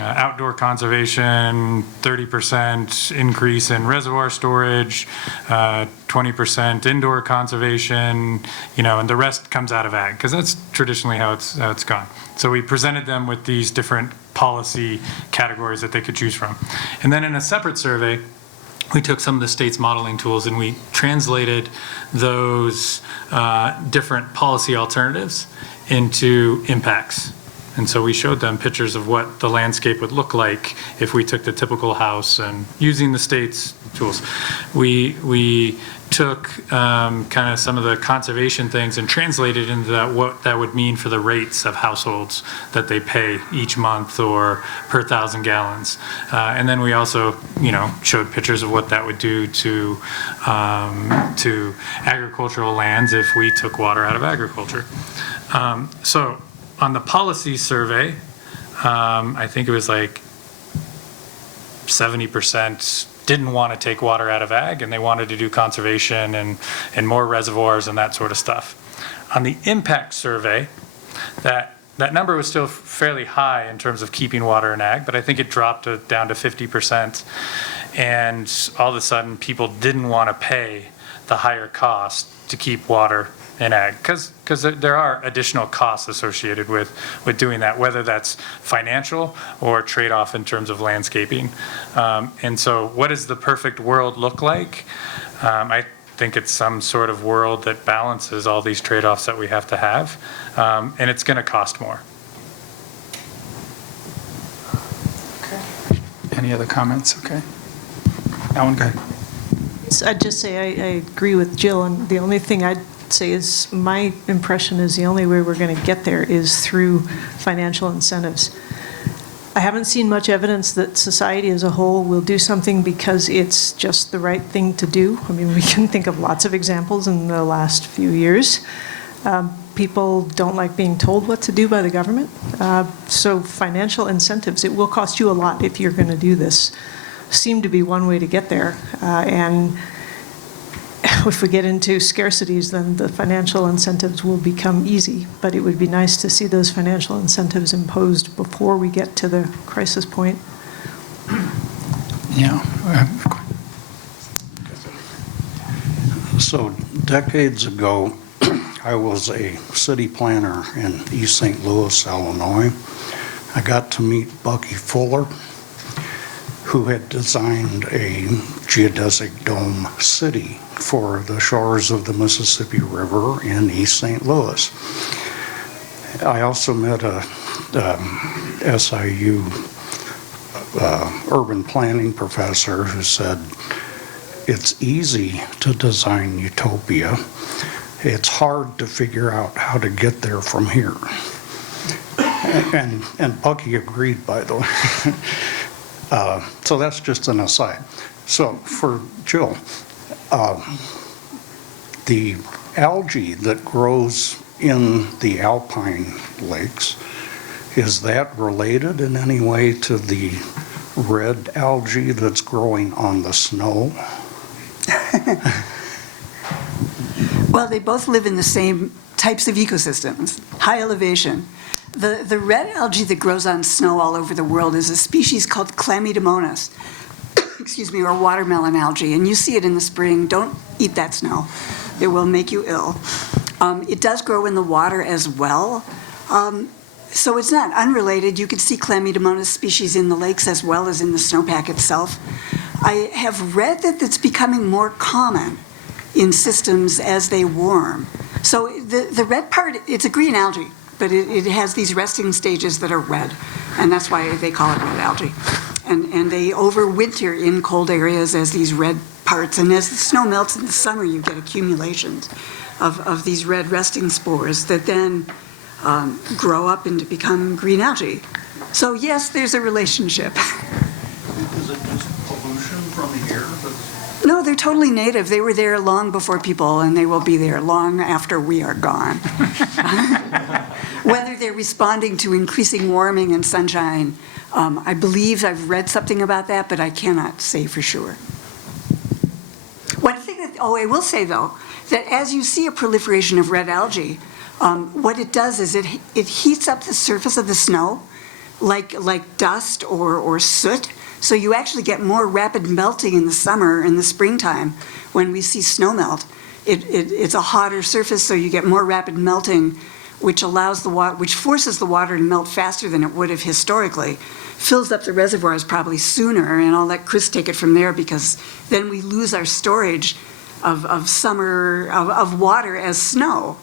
outdoor conservation, 30% increase in reservoir storage, 20% indoor conservation, and the rest comes out of ag, because that's traditionally how it's gone. So we presented them with these different policy categories that they could choose from. And then in a separate survey, we took some of the state's modeling tools and we translated those different policy alternatives into impacts. And so we showed them pictures of what the landscape would look like if we took the typical house and using the state's tools. We took kind of some of the conservation things and translated into what that would mean for the rates of households that they pay each month or per 1,000 gallons. And then we also, showed pictures of what that would do to agricultural lands if we took water out of agriculture. So on the policy survey, I think it was like 70% didn't want to take water out of ag, and they wanted to do conservation and more reservoirs and that sort of stuff. On the impact survey, that number was still fairly high in terms of keeping water in ag, but I think it dropped down to 50%. And all of a sudden, people didn't want to pay the higher cost to keep water in ag, because there are additional costs associated with doing that, whether that's financial or trade-off in terms of landscaping. And so what does the perfect world look like? I think it's some sort of world that balances all these trade-offs that we have to have, and it's going to cost more. Okay. Any other comments? Okay. Alan, go ahead. I'd just say I agree with Jill, and the only thing I'd say is my impression is the only way we're going to get there is through financial incentives. I haven't seen much evidence that society as a whole will do something because it's just the right thing to do. I mean, we can think of lots of examples in the last few years. People don't like being told what to do by the government. So financial incentives, it will cost you a lot if you're going to do this, seem to be one way to get there. And if we get into scarcities, then the financial incentives will become easy. But it would be nice to see those financial incentives imposed before we get to the crisis point. Yeah. So decades ago, I was a city planner in East St. Louis, Illinois. I got to meet Bucky Fuller, who had designed a geodesic dome city for the shores of the Mississippi River in East St. Louis. I also met a SIU urban planning professor who said, it's easy to design utopia. It's hard to figure out how to get there from here. And Bucky agreed, by the way. So that's just an aside. So for Jill, the algae that grows in the alpine lakes, is that related in any way to the red algae that's growing on the snow? Well, they both live in the same types of ecosystems, high elevation. The red algae that grows on snow all over the world is a species called Chlamydomonas, excuse me, or watermelon algae, and you see it in the spring. Don't eat that snow. It will make you ill. It does grow in the water as well. So it's not unrelated. You can see Chlamydomonas species in the lakes as well as in the snowpack itself. I have read that it's becoming more common in systems as they warm. So the red part, it's a green algae, but it has these resting stages that are red, and that's why they call it red algae. And they overwinter in cold areas as these red parts, and as the snow melts in the summer, you get accumulations of these red resting spores that then grow up and become green algae. So yes, there's a relationship. Is it just pollution from the air? No, they're totally native. They were there long before people, and they will be there long after we are gone. Whether they're responding to increasing warming and sunshine, I believe I've read something about that, but I cannot say for sure. One thing that, I will say though, that as you see a proliferation of red algae, what it does is it heats up the surface of the snow like dust or soot. So you actually get more rapid melting in the summer and the springtime when we see snow melt. It's a hotter surface, so you get more rapid melting, which forces the water to melt faster than it would have historically, fills up the reservoirs probably sooner, and I'll let Chris take it from there because then we lose our storage of water as snow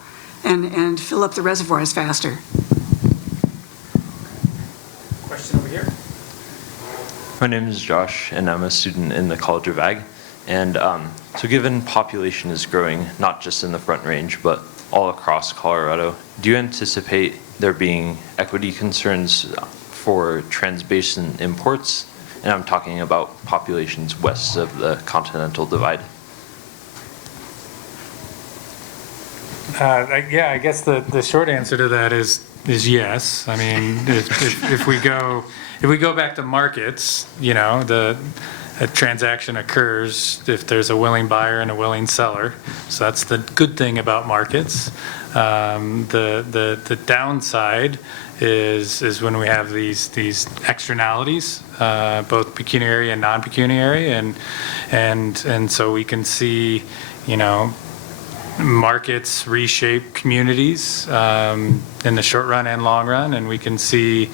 and fill up the reservoirs faster. Question over here. My name is Josh, and I'm a student in the College of Ag. And so given population is growing, not just in the Front Range, but all across Colorado, do you anticipate there being equity concerns for transbasin imports? And I'm talking about populations west of the Continental Divide. Yeah, I guess the short answer to that is yes. I mean, if we go back to markets, a transaction occurs if there's a willing buyer and a willing seller. So that's the good thing about markets. The downside is when we have these externalities, both pecuniary and non-pecuniary, and so we can see, markets reshape communities in the short run and long run, and we can see,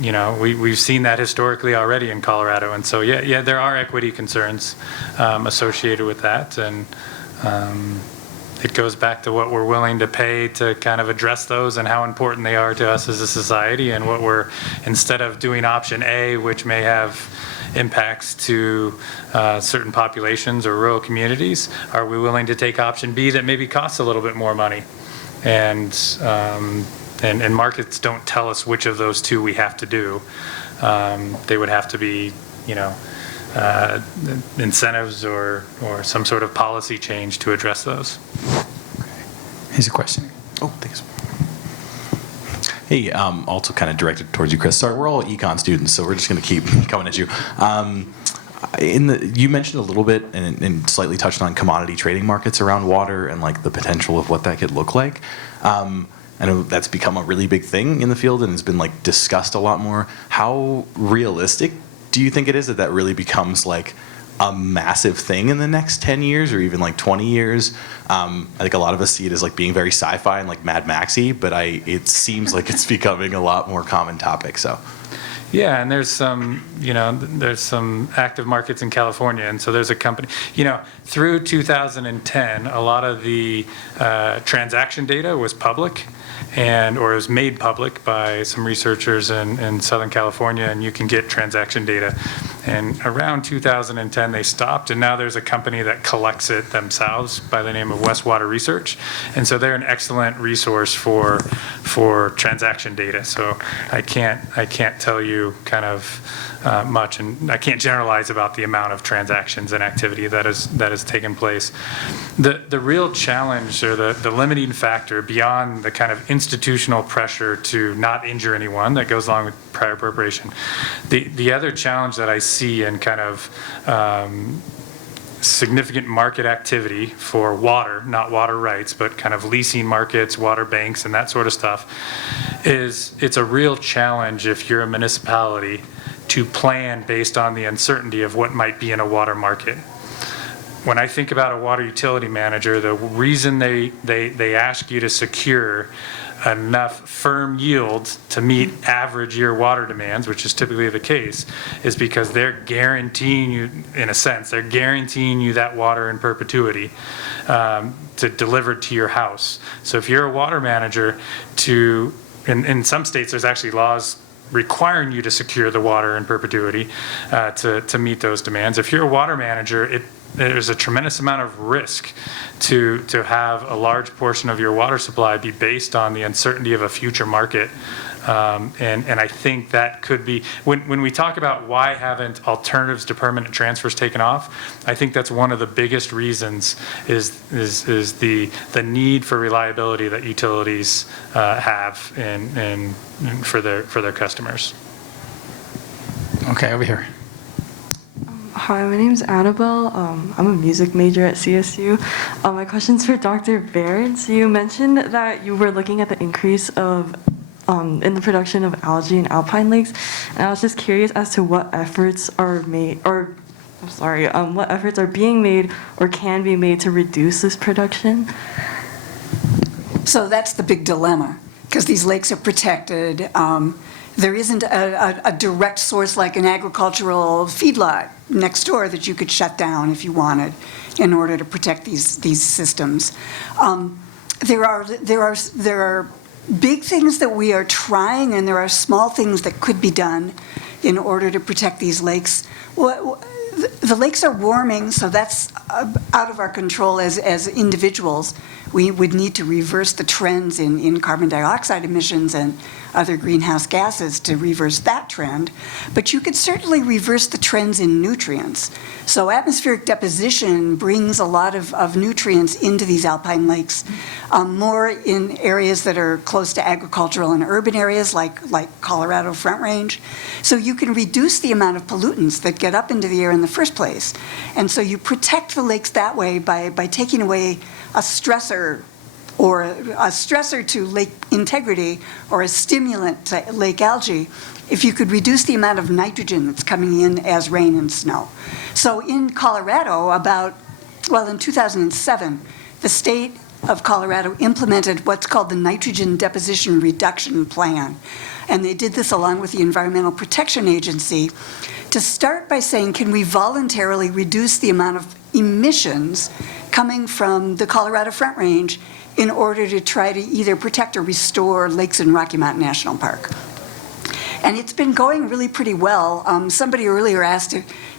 we've seen that historically already in Colorado, and so yeah, there are equity concerns associated with that, and it goes back to what we're willing to pay to kind of address those and how important they are to us as a society, and what we're, instead of doing option A, which may have impacts to certain populations or rural communities, are we willing to take option B that maybe costs a little bit more money? And markets don't tell us which of those two we have to do. They would have to be, incentives or some sort of policy change to address those. Here's a question. Oh, thanks. Hey, also kind of directed towards you, Chris. Sorry, we're all econ students, so we're just going to keep coming at you. You mentioned a little bit and slightly touched on commodity trading markets around water and like the potential of what that could look like. I know that's become a really big thing in the field and has been like discussed a lot more. How realistic do you think it is that really becomes like a massive thing in the next 10 years or even like 20 years? I think a lot of us see it as like being very sci-fi and like Mad Maxy, but it seems like it's becoming a lot more common topic. So. Yeah, and there's some active markets in California, and so there's a company, through 2010, a lot of the transaction data was public, or it was made public by some researchers in Southern California, and you can get transaction data. And around 2010, they stopped, and now there's a company that collects it themselves by the name of Westwater Research, and so they're an excellent resource for transaction data. So I can't tell you kind of much, and I can't generalize about the amount of transactions and activity that has taken place. The real challenge or the limiting factor beyond the kind of institutional pressure to not injure anyone that goes along with prior appropriation, the other challenge that I see in kind of significant market activity for water, not water rights, but kind of leasing markets, water banks, and that sort of stuff, it's a real challenge if you're a municipality to plan based on the uncertainty of what might be in a water market. When I think about a water utility manager, the reason they ask you to secure enough firm yield to meet average year water demands, which is typically the case, is because they're guaranteeing you, in a sense, they're guaranteeing you that water in perpetuity to deliver to your house. So if you're a water manager, in some states there's actually laws requiring you to secure the water in perpetuity to meet those demands. If you're a water manager, there's a tremendous amount of risk to have a large portion of your water supply be based on the uncertainty of a future market. And I think that could be, when we talk about why haven't alternatives to permanent transfers taken off, I think that's one of the biggest reasons is the need for reliability that utilities have for their customers. Okay, over here. Hi, my name is Annabelle. I'm a music major at CSU. My question's for Dr. Baird. So you mentioned that you were looking at the increase of in the production of algae in alpine lakes, and I was just curious as to what efforts are made, what efforts are being made or can be made to reduce this production. So that's the big dilemma, because these lakes are protected. There isn't a direct source like an agricultural feedlot next door that you could shut down if you wanted in order to protect these systems. There are big things that we are trying, and there are small things that could be done in order to protect these lakes. The lakes are warming, so that's out of our control as individuals. We would need to reverse the trends in carbon dioxide emissions and other greenhouse gases to reverse that trend. But you could certainly reverse the trends in nutrients. So atmospheric deposition brings a lot of nutrients into these alpine lakes, more in areas that are close to agricultural and urban areas like Colorado Front Range. So you can reduce the amount of pollutants that get up into the air in the first place. And so you protect the lakes that way by taking away a stressor to lake integrity in a stimulant to lake algae, if you could reduce the amount of nitrogen that's coming in as rain and snow. So in Colorado, in 2007, the state of Colorado implemented what's called the Nitrogen Deposition Reduction Plan. And they did this along with the Environmental Protection Agency to start by saying, can we voluntarily reduce the amount of emissions coming from the Colorado Front Range in order to try to either protect or restore lakes in Rocky Mountain National Park. And it's been going really pretty well. Somebody earlier asked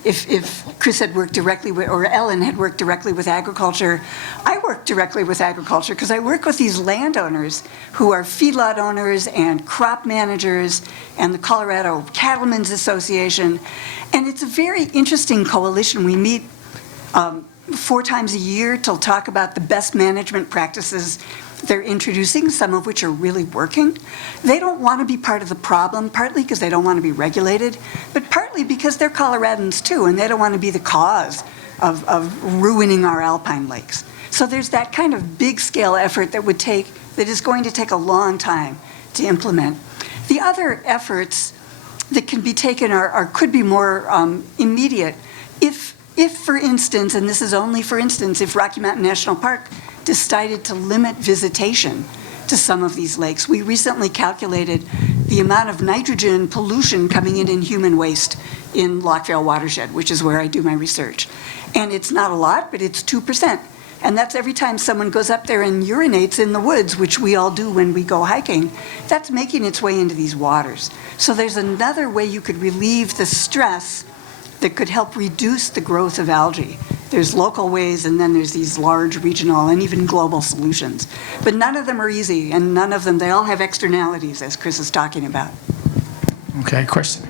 if Chris had worked directly with, or Ellen had worked directly with agriculture. I work directly with agriculture because I work with these landowners who are feedlot owners and crop managers and the Colorado Cattlemen's Association. And it's a very interesting coalition. We meet 4 times a year to talk about the best management practices they're introducing, some of which are really working. They don't want to be part of the problem, partly because they don't want to be regulated, but partly because they're Coloradans too, and they don't want to be the cause of ruining our alpine lakes. So there's that kind of big scale effort that is going to take a long time to implement. The other efforts that can be taken could be more immediate. If, for instance, and this is only for instance, if Rocky Mountain National Park decided to limit visitation to some of these lakes. We recently calculated the amount of nitrogen pollution coming in human waste in Lockvale watershed, which is where I do my research. And it's not a lot, but it's 2%. And that's every time someone goes up there and urinates in the woods, which we all do when we go hiking, that's making its way into these waters. So there's another way you could relieve the stress that could help reduce the growth of algae. There's local ways, and then there's these large regional and even global solutions. But none of them are easy, and none of them, they all have externalities, as Chris is talking about. Okay, question.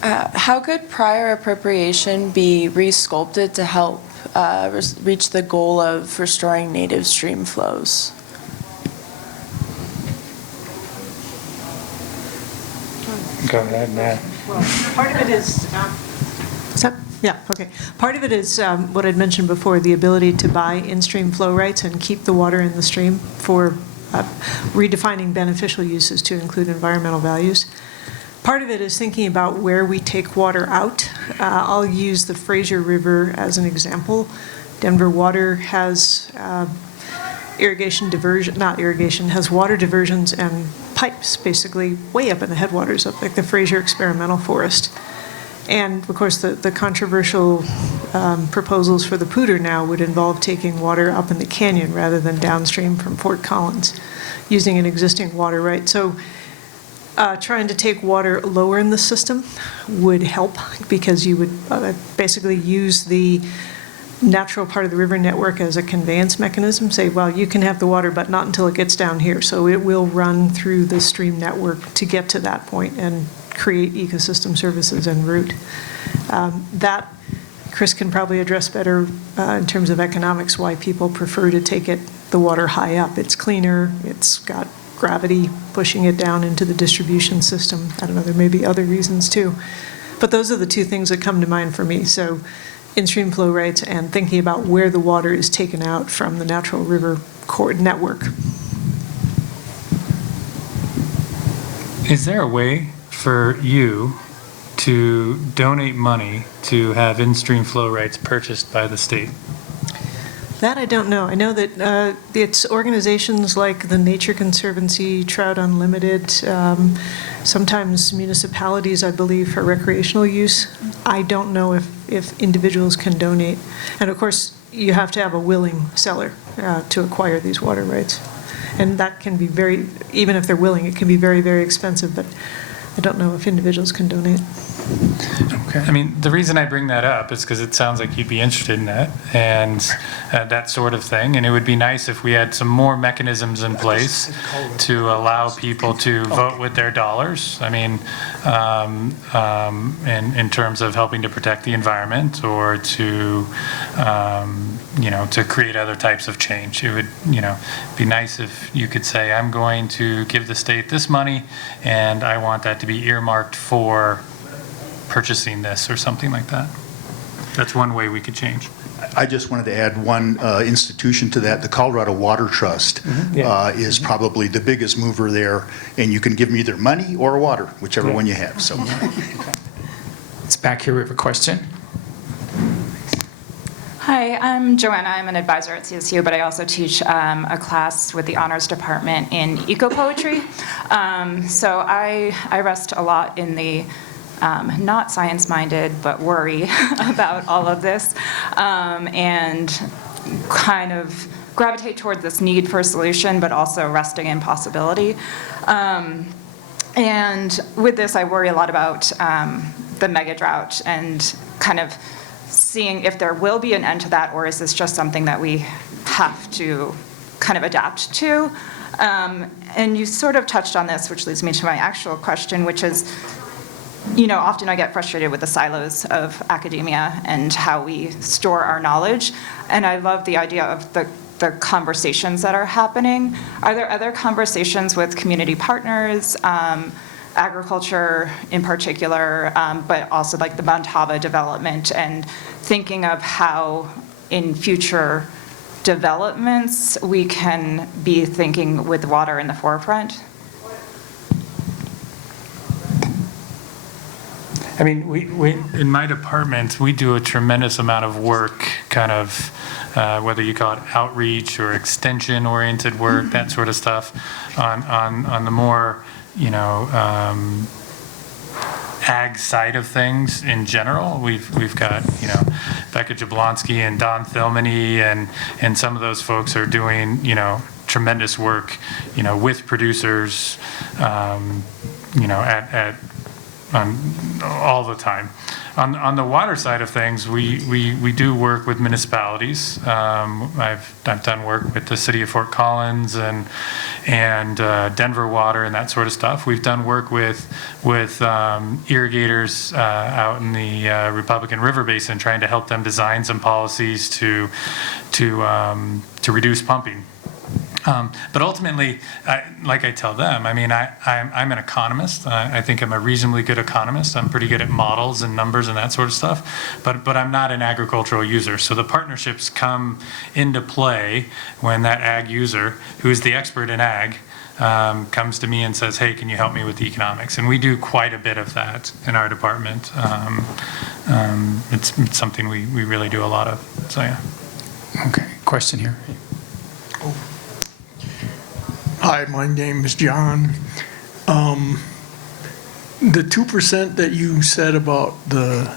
How could prior appropriation be resculpted to help reach the goal of restoring native stream flows? Go ahead, Matt. Well, part of it is, Yeah, okay. Part of it is what I'd mentioned before, the ability to buy in-stream flow rights and keep the water in the stream for redefining beneficial uses to include environmental values. Part of it is thinking about where we take water out. I'll use the Fraser River as an example. Denver Water has irrigation diversion, not irrigation, has water diversions and pipes basically way up in the headwaters of like the Fraser Experimental Forest. And of course, the controversial proposals for the Poudre now would involve taking water up in the canyon rather than downstream from Fort Collins, using an existing water right. So trying to take water lower in the system would help because you would basically use the natural part of the river network as a conveyance mechanism. Say, well, you can have the water, but not until it gets down here. So it will run through the stream network to get to that point and create ecosystem services en route. That Chris can probably address better in terms of economics, why people prefer to take the water high up. It's cleaner, it's got gravity pushing it down into the distribution system. I don't know, there may be other reasons too. But those are the two things that come to mind for me. So in-stream flow rates and thinking about where the water is taken out from the natural river network. Is there a way for you to donate money to have in-stream flow rights purchased by the state? That I don't know. I know that it's organizations like the Nature Conservancy, Trout Unlimited, sometimes municipalities, I believe, for recreational use. I don't know if individuals can donate. And of course, you have to have a willing seller to acquire these water rights. And that can be even if they're willing, it can be very, very expensive, but I don't know if individuals can donate. Okay. I mean, the reason I bring that up is because it sounds like you'd be interested in that and that sort of thing. And it would be nice if we had some more mechanisms in place to allow people to vote with their dollars. I mean, in terms of helping to protect the environment or to, to create other types of change. It would, be nice if you could say, I'm going to give the state this money and I want that to be earmarked for purchasing this or something like that. That's one way we could change. I just wanted to add one institution to that. The Colorado Water Trust is probably the biggest mover there, and you can give them either money or water, whichever one you have. So, It's back here with a question. Hi, I'm Joanna. I'm an advisor at CSU, but I also teach a class with the honors department in eco-poetry. So I rest a lot in the not science-minded, but worry about all of this, and kind of gravitate toward this need for a solution, but also resting in possibility. And with this, I worry a lot about the mega drought and kind of seeing if there will be an end to that, or is this just something that we have to kind of adapt to? And you sort of touched on this, which leads me to my actual question, which is, often I get frustrated with the silos of academia and how we store our knowledge. And I love the idea of the conversations that are happening. Are there other conversations with community partners, agriculture in particular, but also like the Bantava development, and thinking of how in future developments we can be thinking with water in the forefront? I mean, we in my department, we do a tremendous amount of work, kind of, whether you call it outreach or extension-oriented work, that sort of stuff, on the more, ag side of things in general. We've got, Becca Jablonski and Don Thilmany and some of those folks are doing, tremendous work, with producers, all the time. On the water side of things, we do work with municipalities. I've done work with the city of Fort Collins and Denver Water and that sort of stuff. We've done work with irrigators out in the Republican River Basin, trying to help them design some policies to reduce pumping. But ultimately, like I tell them, I mean, I'm an economist. I think I'm a reasonably good economist. I'm pretty good at models and numbers and that sort of stuff. But I'm not an agricultural user. So the partnerships come into play when that ag user, who's the expert in ag, comes to me and says, hey, can you help me with the economics? And we do quite a bit of that in our department. It's something we really do a lot of. So, yeah. Okay, question here. Hi, my name is John. The 2% that you said about the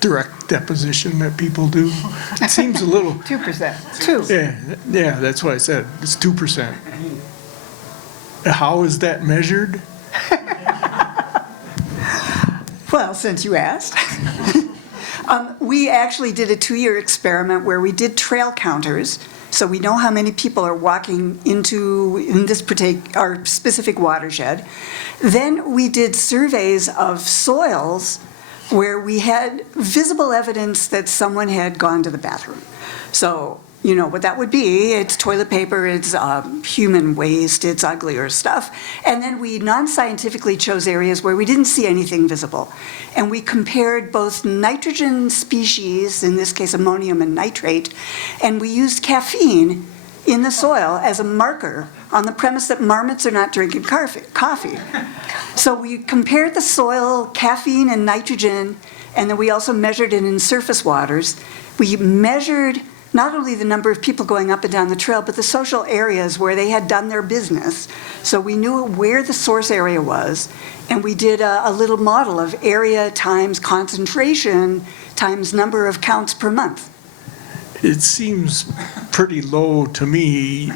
direct deposition that people do, it seems a little... 2%. Yeah, that's what I said. It's 2%. How is that measured? Well, since you asked. We actually did a 2-year experiment where we did trail counters. So we know how many people are walking in this our specific watershed. Then we did surveys of soils where we had visible evidence that someone had gone to the bathroom. So you know what that would be. It's toilet paper, it's human waste, it's uglier stuff. And then we non-scientifically chose areas where we didn't see anything visible. And we compared both nitrogen species, in this case ammonium and nitrate, and we used caffeine in the soil as a marker on the premise that marmots are not drinking coffee. So we compared the soil, caffeine and nitrogen, and then we also measured it in surface waters. We measured not only the number of people going up and down the trail, but the social areas where they had done their business. So we knew where the source area was, and we did a little model of area times concentration times number of counts per month. It seems pretty low to me.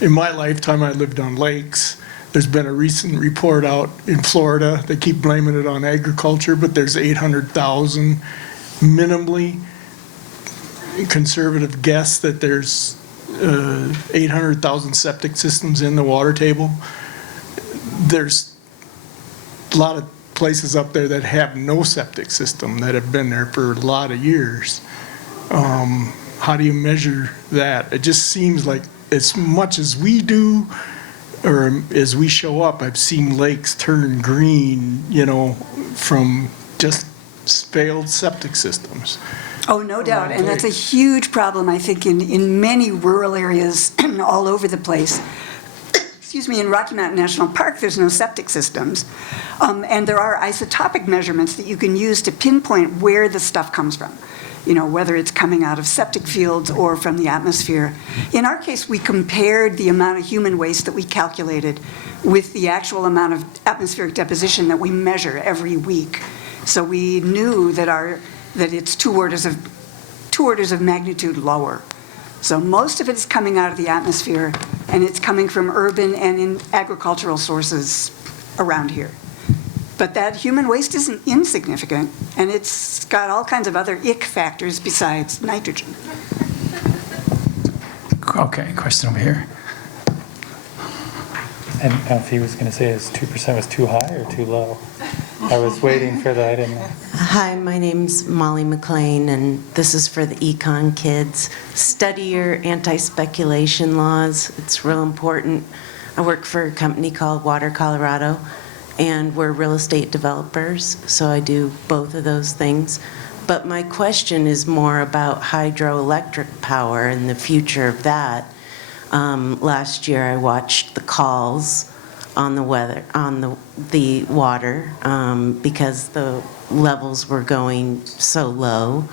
In my lifetime, I lived on lakes. There's been a recent report out in Florida. They keep blaming it on agriculture, but there's 800,000 minimally conservative guess that there's 800,000 septic systems in the water table. There's a lot of places up there that have no septic system that have been there for a lot of years. How do you measure that? It just seems like as much as we do, or as we show up, I've seen lakes turn green, you know, from just failed septic systems. Oh, no doubt, and that's a huge problem, I think, in many rural areas all over the place. Excuse me, in Rocky Mountain National Park, there's no septic systems, and there are isotopic measurements that you can use to pinpoint where the stuff comes from, you know, whether it's coming out of septic fields or from the atmosphere. In our case, we compared the amount of human waste that we calculated with the actual amount of atmospheric deposition that we measure every week. So we knew that it's two orders of magnitude lower. So most of it is coming out of the atmosphere, and it's coming from urban and in agricultural sources around here. But that human waste isn't insignificant, and it's got all kinds of other ick factors besides nitrogen. Okay, question over here. And if he was going to say his 2% was too high or too low. I was waiting for that. I didn't know. Hi, my name's Molly McLean, and this is for the econ kids. Study your anti-speculation laws. It's real important. I work for a company called Water Colorado, and we're real estate developers, so I do both of those things. But my question is more about hydroelectric power and the future of that. Last year, I watched the calls on the water because the levels were going so low,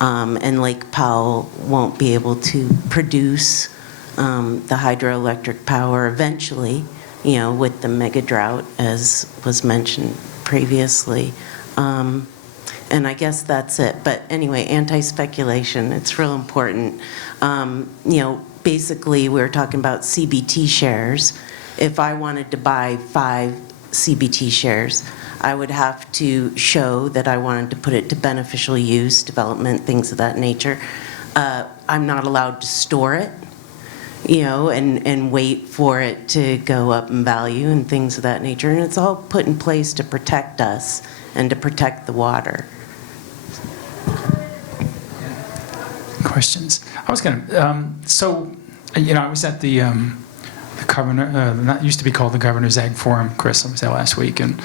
and Lake Powell won't be able to produce the hydroelectric power eventually, you know, with the mega drought, as was mentioned previously. And I guess that's it. But anyway, anti-speculation, it's real important. You know, basically, we're talking about CBD shares. If I wanted to buy 5 CBD shares, I would have to show that I wanted to put it to beneficial use, development, things of that nature. I'm not allowed to store it, you know, and wait for it to go up in value and things of that nature. And it's all put in place to protect us and to protect the water. questions. I was going to, so, you know, I was at the governor, that used to be called the Governor's Ag Forum, Chris, I was there last week, and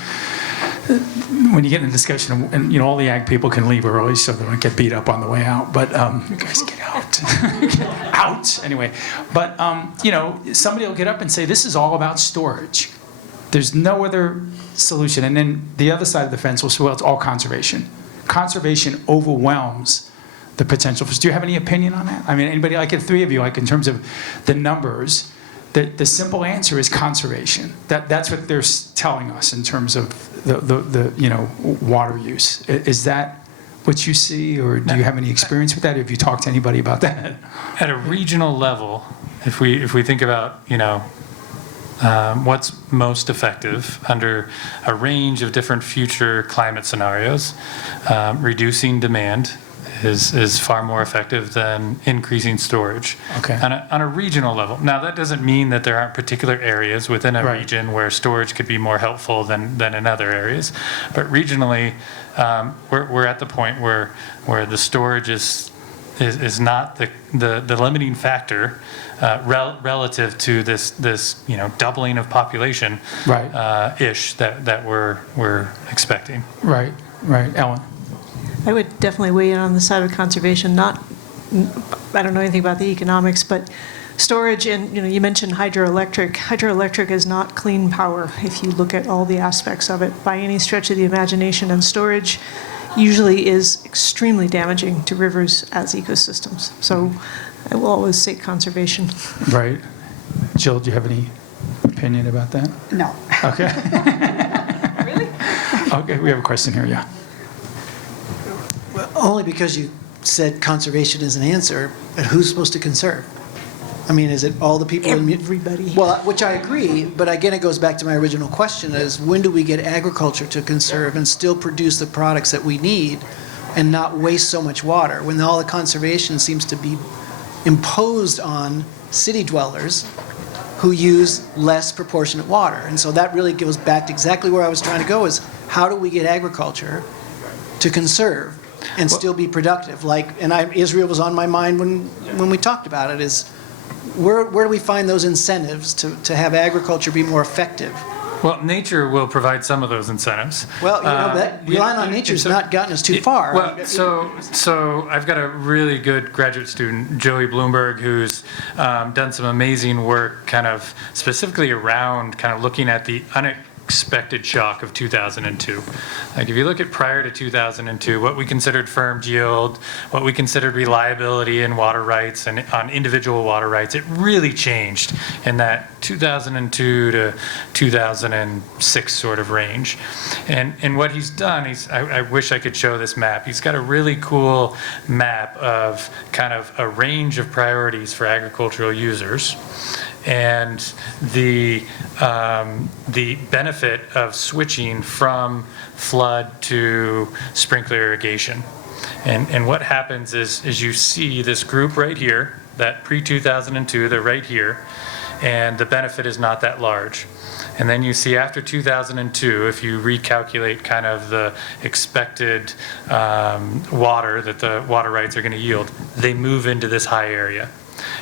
when you get in a discussion, and you know, all the ag people can leave early so they don't get beat up on the way out, but you guys get out. Out, anyway. But, you know, somebody will get up and say, this is all about storage. There's no other solution. And then the other side of the fence will say, well, it's all conservation. Conservation overwhelms the potential for, do you have any opinion on that? I mean, anybody, like the three of you, like in terms of the numbers, the simple answer is conservation. That's what they're telling us in terms of the you know, water use. Is that what you see, or do you have any experience with that? Have you talked to anybody about that? At a regional level, if we think about, you know, what's most effective under a range of different future climate scenarios, reducing demand is far more effective than increasing storage. Okay. On a regional level. Now, that doesn't mean that there aren't particular areas within a region where storage could be more helpful than in other areas. But regionally, we're at the point where the storage is not the limiting factor relative to this you know, doubling of population ish that we're expecting. Right. Ellen? I would definitely weigh in on the side of conservation. I don't know anything about the economics, but storage, and you know, you mentioned hydroelectric. Hydroelectric is not clean power if you look at all the aspects of it by any stretch of the imagination, and storage usually is extremely damaging to rivers as ecosystems. So I will always say conservation. Right. Jill, do you have any opinion about that? No. Okay. Really? Okay, we have a question here, yeah. Well, only because you said conservation is an answer, but who's supposed to conserve? I mean, is it all the people? Everybody. Well, which I agree, but again, it goes back to my original question: is when do we get agriculture to conserve and still produce the products that we need, and not waste so much water? When all the conservation seems to be imposed on city dwellers who use less proportionate water, and so that really goes back to exactly where I was trying to go: is how do we get agriculture to conserve and still be productive? Israel was on my mind when we talked about it. Is where do we find those incentives to have agriculture be more effective? Well, nature will provide some of those incentives. Well, you know, that relying on nature's not gotten us too far. Well, so I've got a really good graduate student, Joey Bloomberg, who's done some amazing work kind of specifically around kind of looking at the unexpected shock of 2002. Like if you look at prior to 2002, what we considered firm yield, what we considered reliability in water rights and on individual water rights, it really changed in that 2002 to 2006 sort of range. And what he's done, I wish I could show this map. He's got a really cool map of kind of a range of priorities for agricultural users, and the benefit of switching from flood to sprinkler irrigation. And what happens is you see this group right here, that pre-2002, they're right here, and the benefit is not that large. And then you see after 2002, if you recalculate kind of the expected water that the water rights are going to yield, they move into this high area.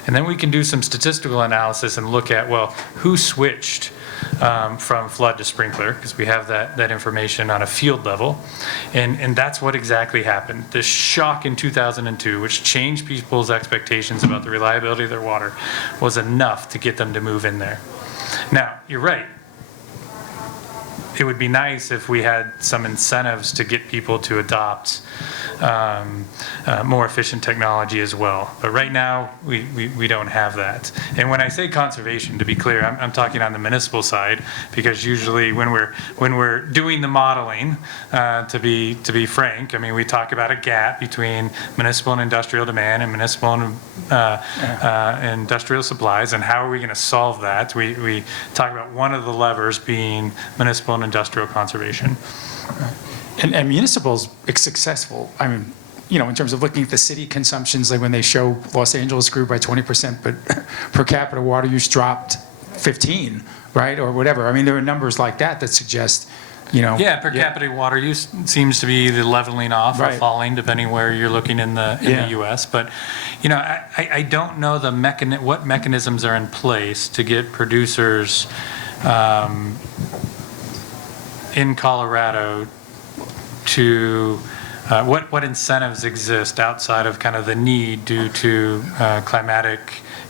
And then we can do some statistical analysis and look at, well, who switched from flood to sprinkler, because we have that information on a field level. And that's what exactly happened. This shock in 2002, which changed people's expectations about the reliability of their water, was enough to get them to move in there. Now, you're right. It would be nice if we had some incentives to get people to adopt more efficient technology as well. But right now, we don't have that. And when I say conservation, to be clear, I'm talking on the municipal side, because usually when we're doing the modeling, to be frank, I mean, we talk about a gap between municipal and industrial demand and municipal and industrial supplies, and how are we going to solve that? We talk about one of the levers being municipal and industrial conservation. And municipal's successful. I mean, you know, in terms of looking at the city consumptions, like when they show Los Angeles grew by 20%, but per capita water use dropped 15, right, or whatever. I mean, there are numbers like that that suggest you know. Yeah, per capita water use seems to be either leveling off or Right. falling, depending where you're looking in the U.S. But, you know, I don't know what mechanisms are in place to get producers in Colorado to, what incentives exist outside of kind of the need due to climatic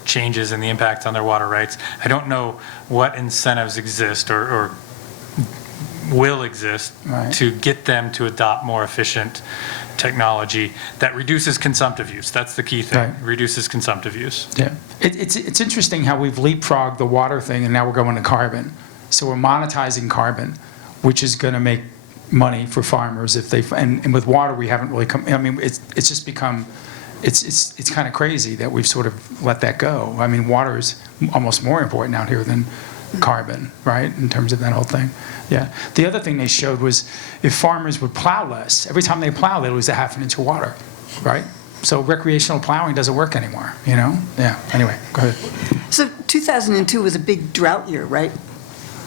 changes and the impact on their water rights. I don't know what incentives exist or will exist Right. to get them to adopt more efficient technology that reduces consumptive use. That's the key thing, Right. reduces consumptive use. Yeah, it's interesting how we've leapfrogged the water thing and now we're going to carbon. So we're monetizing carbon, which is going to make money for farmers if they, and with water we haven't really come, I mean, it's just become, it's kind of crazy that we've sort of let that go. I mean, water is almost more important out here than carbon, right, in terms of that whole thing. Yeah. The other thing they showed was if farmers would plow less, every time they plow, they lose a half an inch of water, right? So recreational plowing doesn't work anymore, you know? Yeah, anyway, go ahead. So 2002 was a big drought year, right?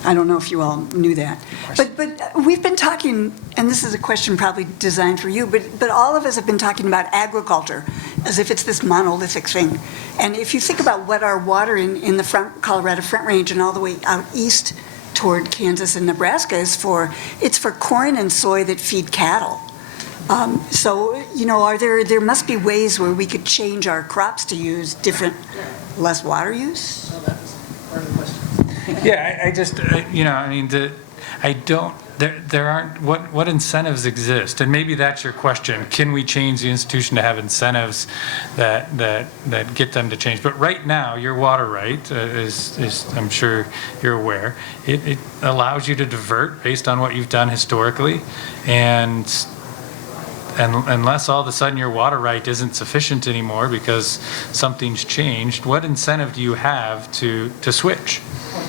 I don't know if you all knew that. But we've been talking, and this is a question probably designed for you, but all of us have been talking about agriculture as if it's this monolithic thing. And if you think about what our water in the Colorado Front Range and all the way out east toward Kansas and Nebraska is for, it's for corn and soy that feed cattle. So, you know, there must be ways where we could change our crops to use different, less water use? Yeah, I just, you know, I mean, there aren't, what incentives exist? And maybe that's your question. Can we change the institution to have incentives that get them to change? But right now, your water right, is I'm sure you're aware, it allows you to divert based on what you've done historically. And unless all of a sudden your water right isn't sufficient anymore because something's changed, what incentive do you have to switch?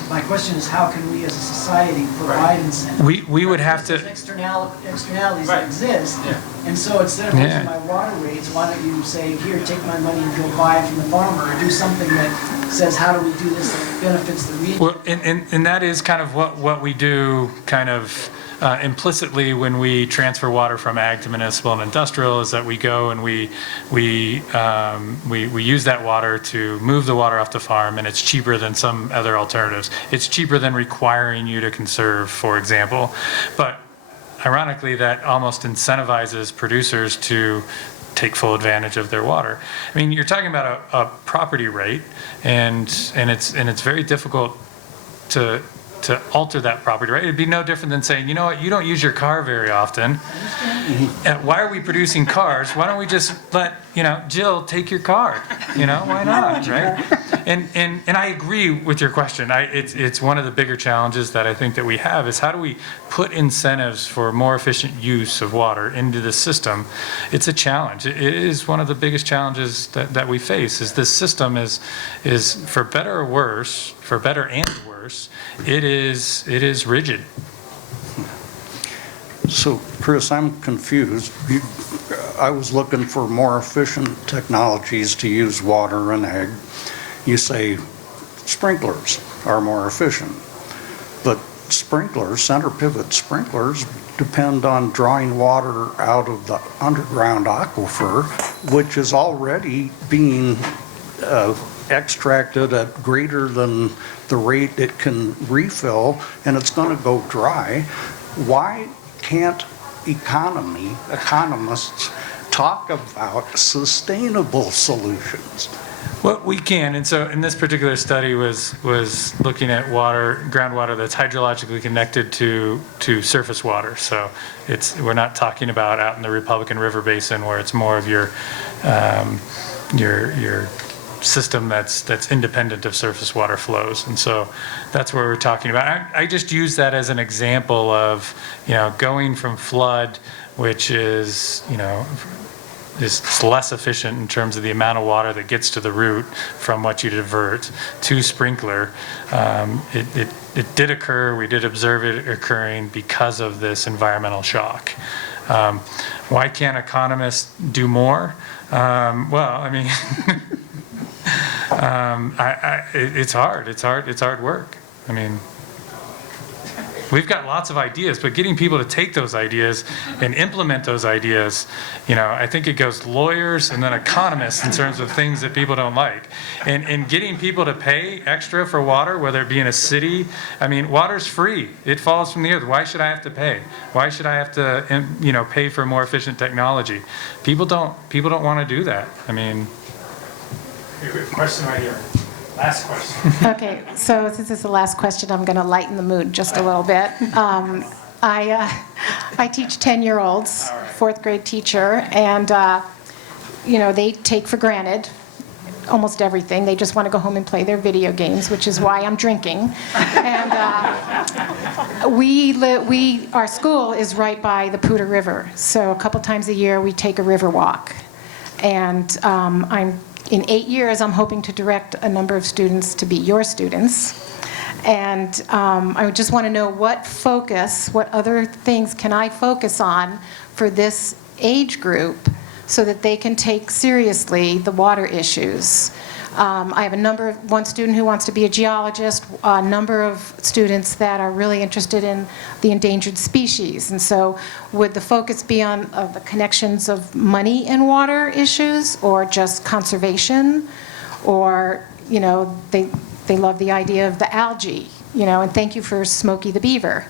My question is, how can we as a society provide incentives? We would have to. There's externalities that exist, and so instead of using my water rates, why don't you say, here, take my money and go buy it from the farmer, or do something that says, how do we do this that benefits the region? Well, and that is kind of what we do kind of implicitly when we transfer water from ag to municipal and industrial, is that we go and we use that water to move the water off the farm, and it's cheaper than some other alternatives. It's cheaper than requiring you to conserve, for example. But ironically, that almost incentivizes producers to take full advantage of their water. I mean, you're talking about a property rate, and it's very difficult to alter that property right. It'd be no different than saying, you know what, you don't use your car very often. Why are we producing cars? Why don't we just let, you know, Jill take your car? You know, why not, right? And I agree with your question. It's one of the bigger challenges that I think that we have is how do we put incentives for more efficient use of water into the system? It's a challenge. It is one of the biggest challenges that we face. Is this system is for better or worse, for better and worse, it is rigid. So, Chris, I'm confused. I was looking for more efficient technologies to use water in ag. You say sprinklers are more efficient, but sprinklers, center pivot sprinklers, depend on drawing water out of the underground aquifer, which is already being extracted at greater than the rate it can refill, and it's going to go dry. Why can't economists talk about sustainable solutions? Well, we can, and so in this particular study was looking at groundwater that's hydrologically connected to surface water. So we're not talking about out in the Republican River Basin where it's more of your system that's independent of surface water flows, and so that's what we're talking about. I just use that as an example of, you know, going from flood, which is, you know, is less efficient in terms of the amount of water that gets to the root from what you divert, to sprinkler. It did occur, we did observe it occurring because of this environmental shock. Why can't economists do more? Well, I mean, it's hard work. I mean, We've got lots of ideas, but getting people to take those ideas and implement those ideas, I think it goes lawyers and then economists in terms of things that people don't like. And getting people to pay extra for water, whether it be in a city, water's free. It falls from the earth. Why should I have to pay? Why should I have to, pay for more efficient technology? People don't want to do that. Question right here. Last question. Okay, so since it's the last question, I'm going to lighten the mood just a little bit. I teach 10-year-olds, fourth grade teacher, and they take for granted almost everything. They just want to go home and play their video games, which is why I'm drinking. And our school is right by the Poudre River, so a couple times a year we take a river walk. And in 8 years, I'm hoping to direct a number of students to be your students. And I just want to know what other things can I focus on for this age group so that they can take seriously the water issues. I have one student who wants to be a geologist, a number of students that are really interested in the endangered species. And so would the focus be on the connections of money and water issues, or just conservation? Or, they love the idea of the algae, and thank you for Smokey the Beaver.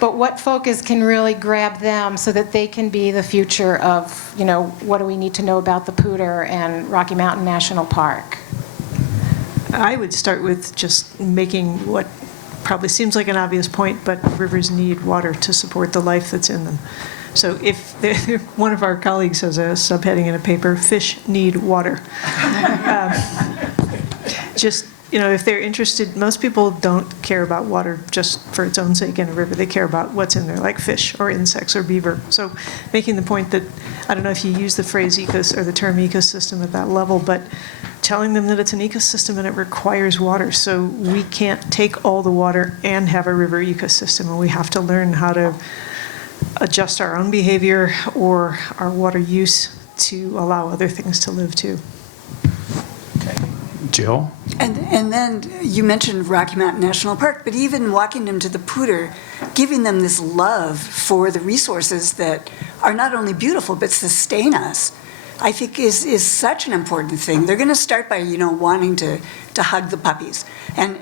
But what focus can really grab them so that they can be the future of, what do we need to know about the Poudre and Rocky Mountain National Park? I would start with just making what probably seems like an obvious point, but rivers need water to support the life that's in them. So if one of our colleagues has a subheading in a paper, fish need water. If they're interested, most people don't care about water just for its own sake in a river. They care about what's in there, like fish or insects or beaver. So making the point that, I don't know if you use the phrase or the term ecosystem at that level, but telling them that it's an ecosystem and it requires water. So we can't take all the water and have a river ecosystem, and we have to learn how to adjust our own behavior or our water use to allow other things to live too. Jill? And then you mentioned Rocky Mountain National Park, but even walking them to the Poudre, giving them this love for the resources that are not only beautiful, but sustain us, I think is such an important thing. They're going to start by, wanting to hug the puppies and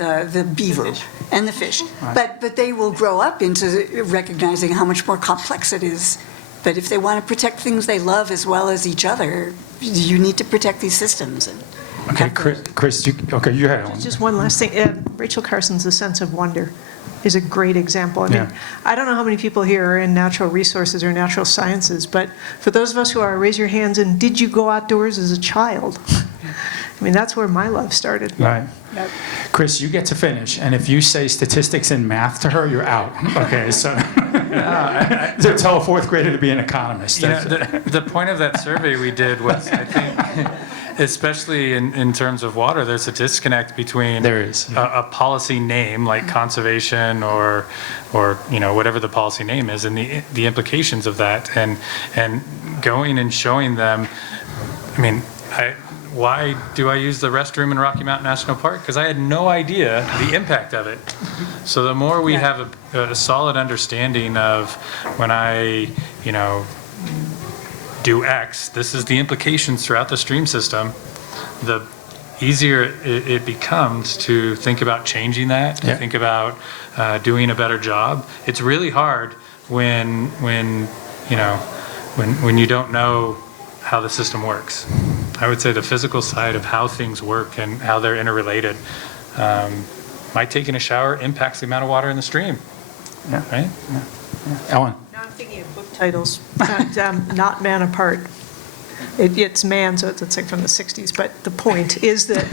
the beaver and the fish. Right. But they will grow up into recognizing how much more complex it is. But if they want to protect things they love as well as each other, you need to protect these systems. Okay, Chris, you had one. Just one last thing. Rachel Carson's The Sense of Wonder is a great example. I don't know how many people here are in natural resources or natural sciences, but for those of us who are, raise your hands, and did you go outdoors as a child? That's where my love started. Right. Yep. Chris, you get to finish, and if you say statistics and math to her, you're out. Okay, so tell a fourth grader to be an economist. The point of that survey we did was, I think, especially in terms of water, there's a disconnect between a policy name like conservation or whatever the policy name is, and the implications of that, and going and showing them. Why do I use the restroom in Rocky Mountain National Park? Because I had no idea the impact of it. So the more we have a solid understanding of when I, do X, this is the implications throughout the stream system, the easier it becomes to think about changing that, to think about doing a better job. It's really hard when you don't know how the system works. I would say the physical side of how things work and how they're interrelated. My taking a shower impacts the amount of water in the stream. Yeah. Right? Yeah. Ellen? Now I'm thinking of book titles. Not Man Apart. It's man, so it's like from the 60s. But the point is that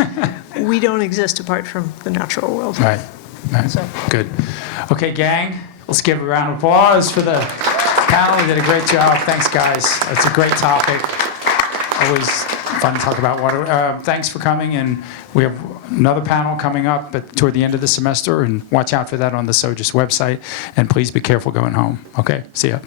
we don't exist apart from the natural world. Right. So. Good. Okay, gang, let's give a round of applause for the panel. You did a great job. Thanks, guys. It's a great topic. Always fun to talk about water. Thanks for coming, and we have another panel coming up toward the end of the semester, and watch out for that on the SoGES website, and please be careful going home. Okay, see ya.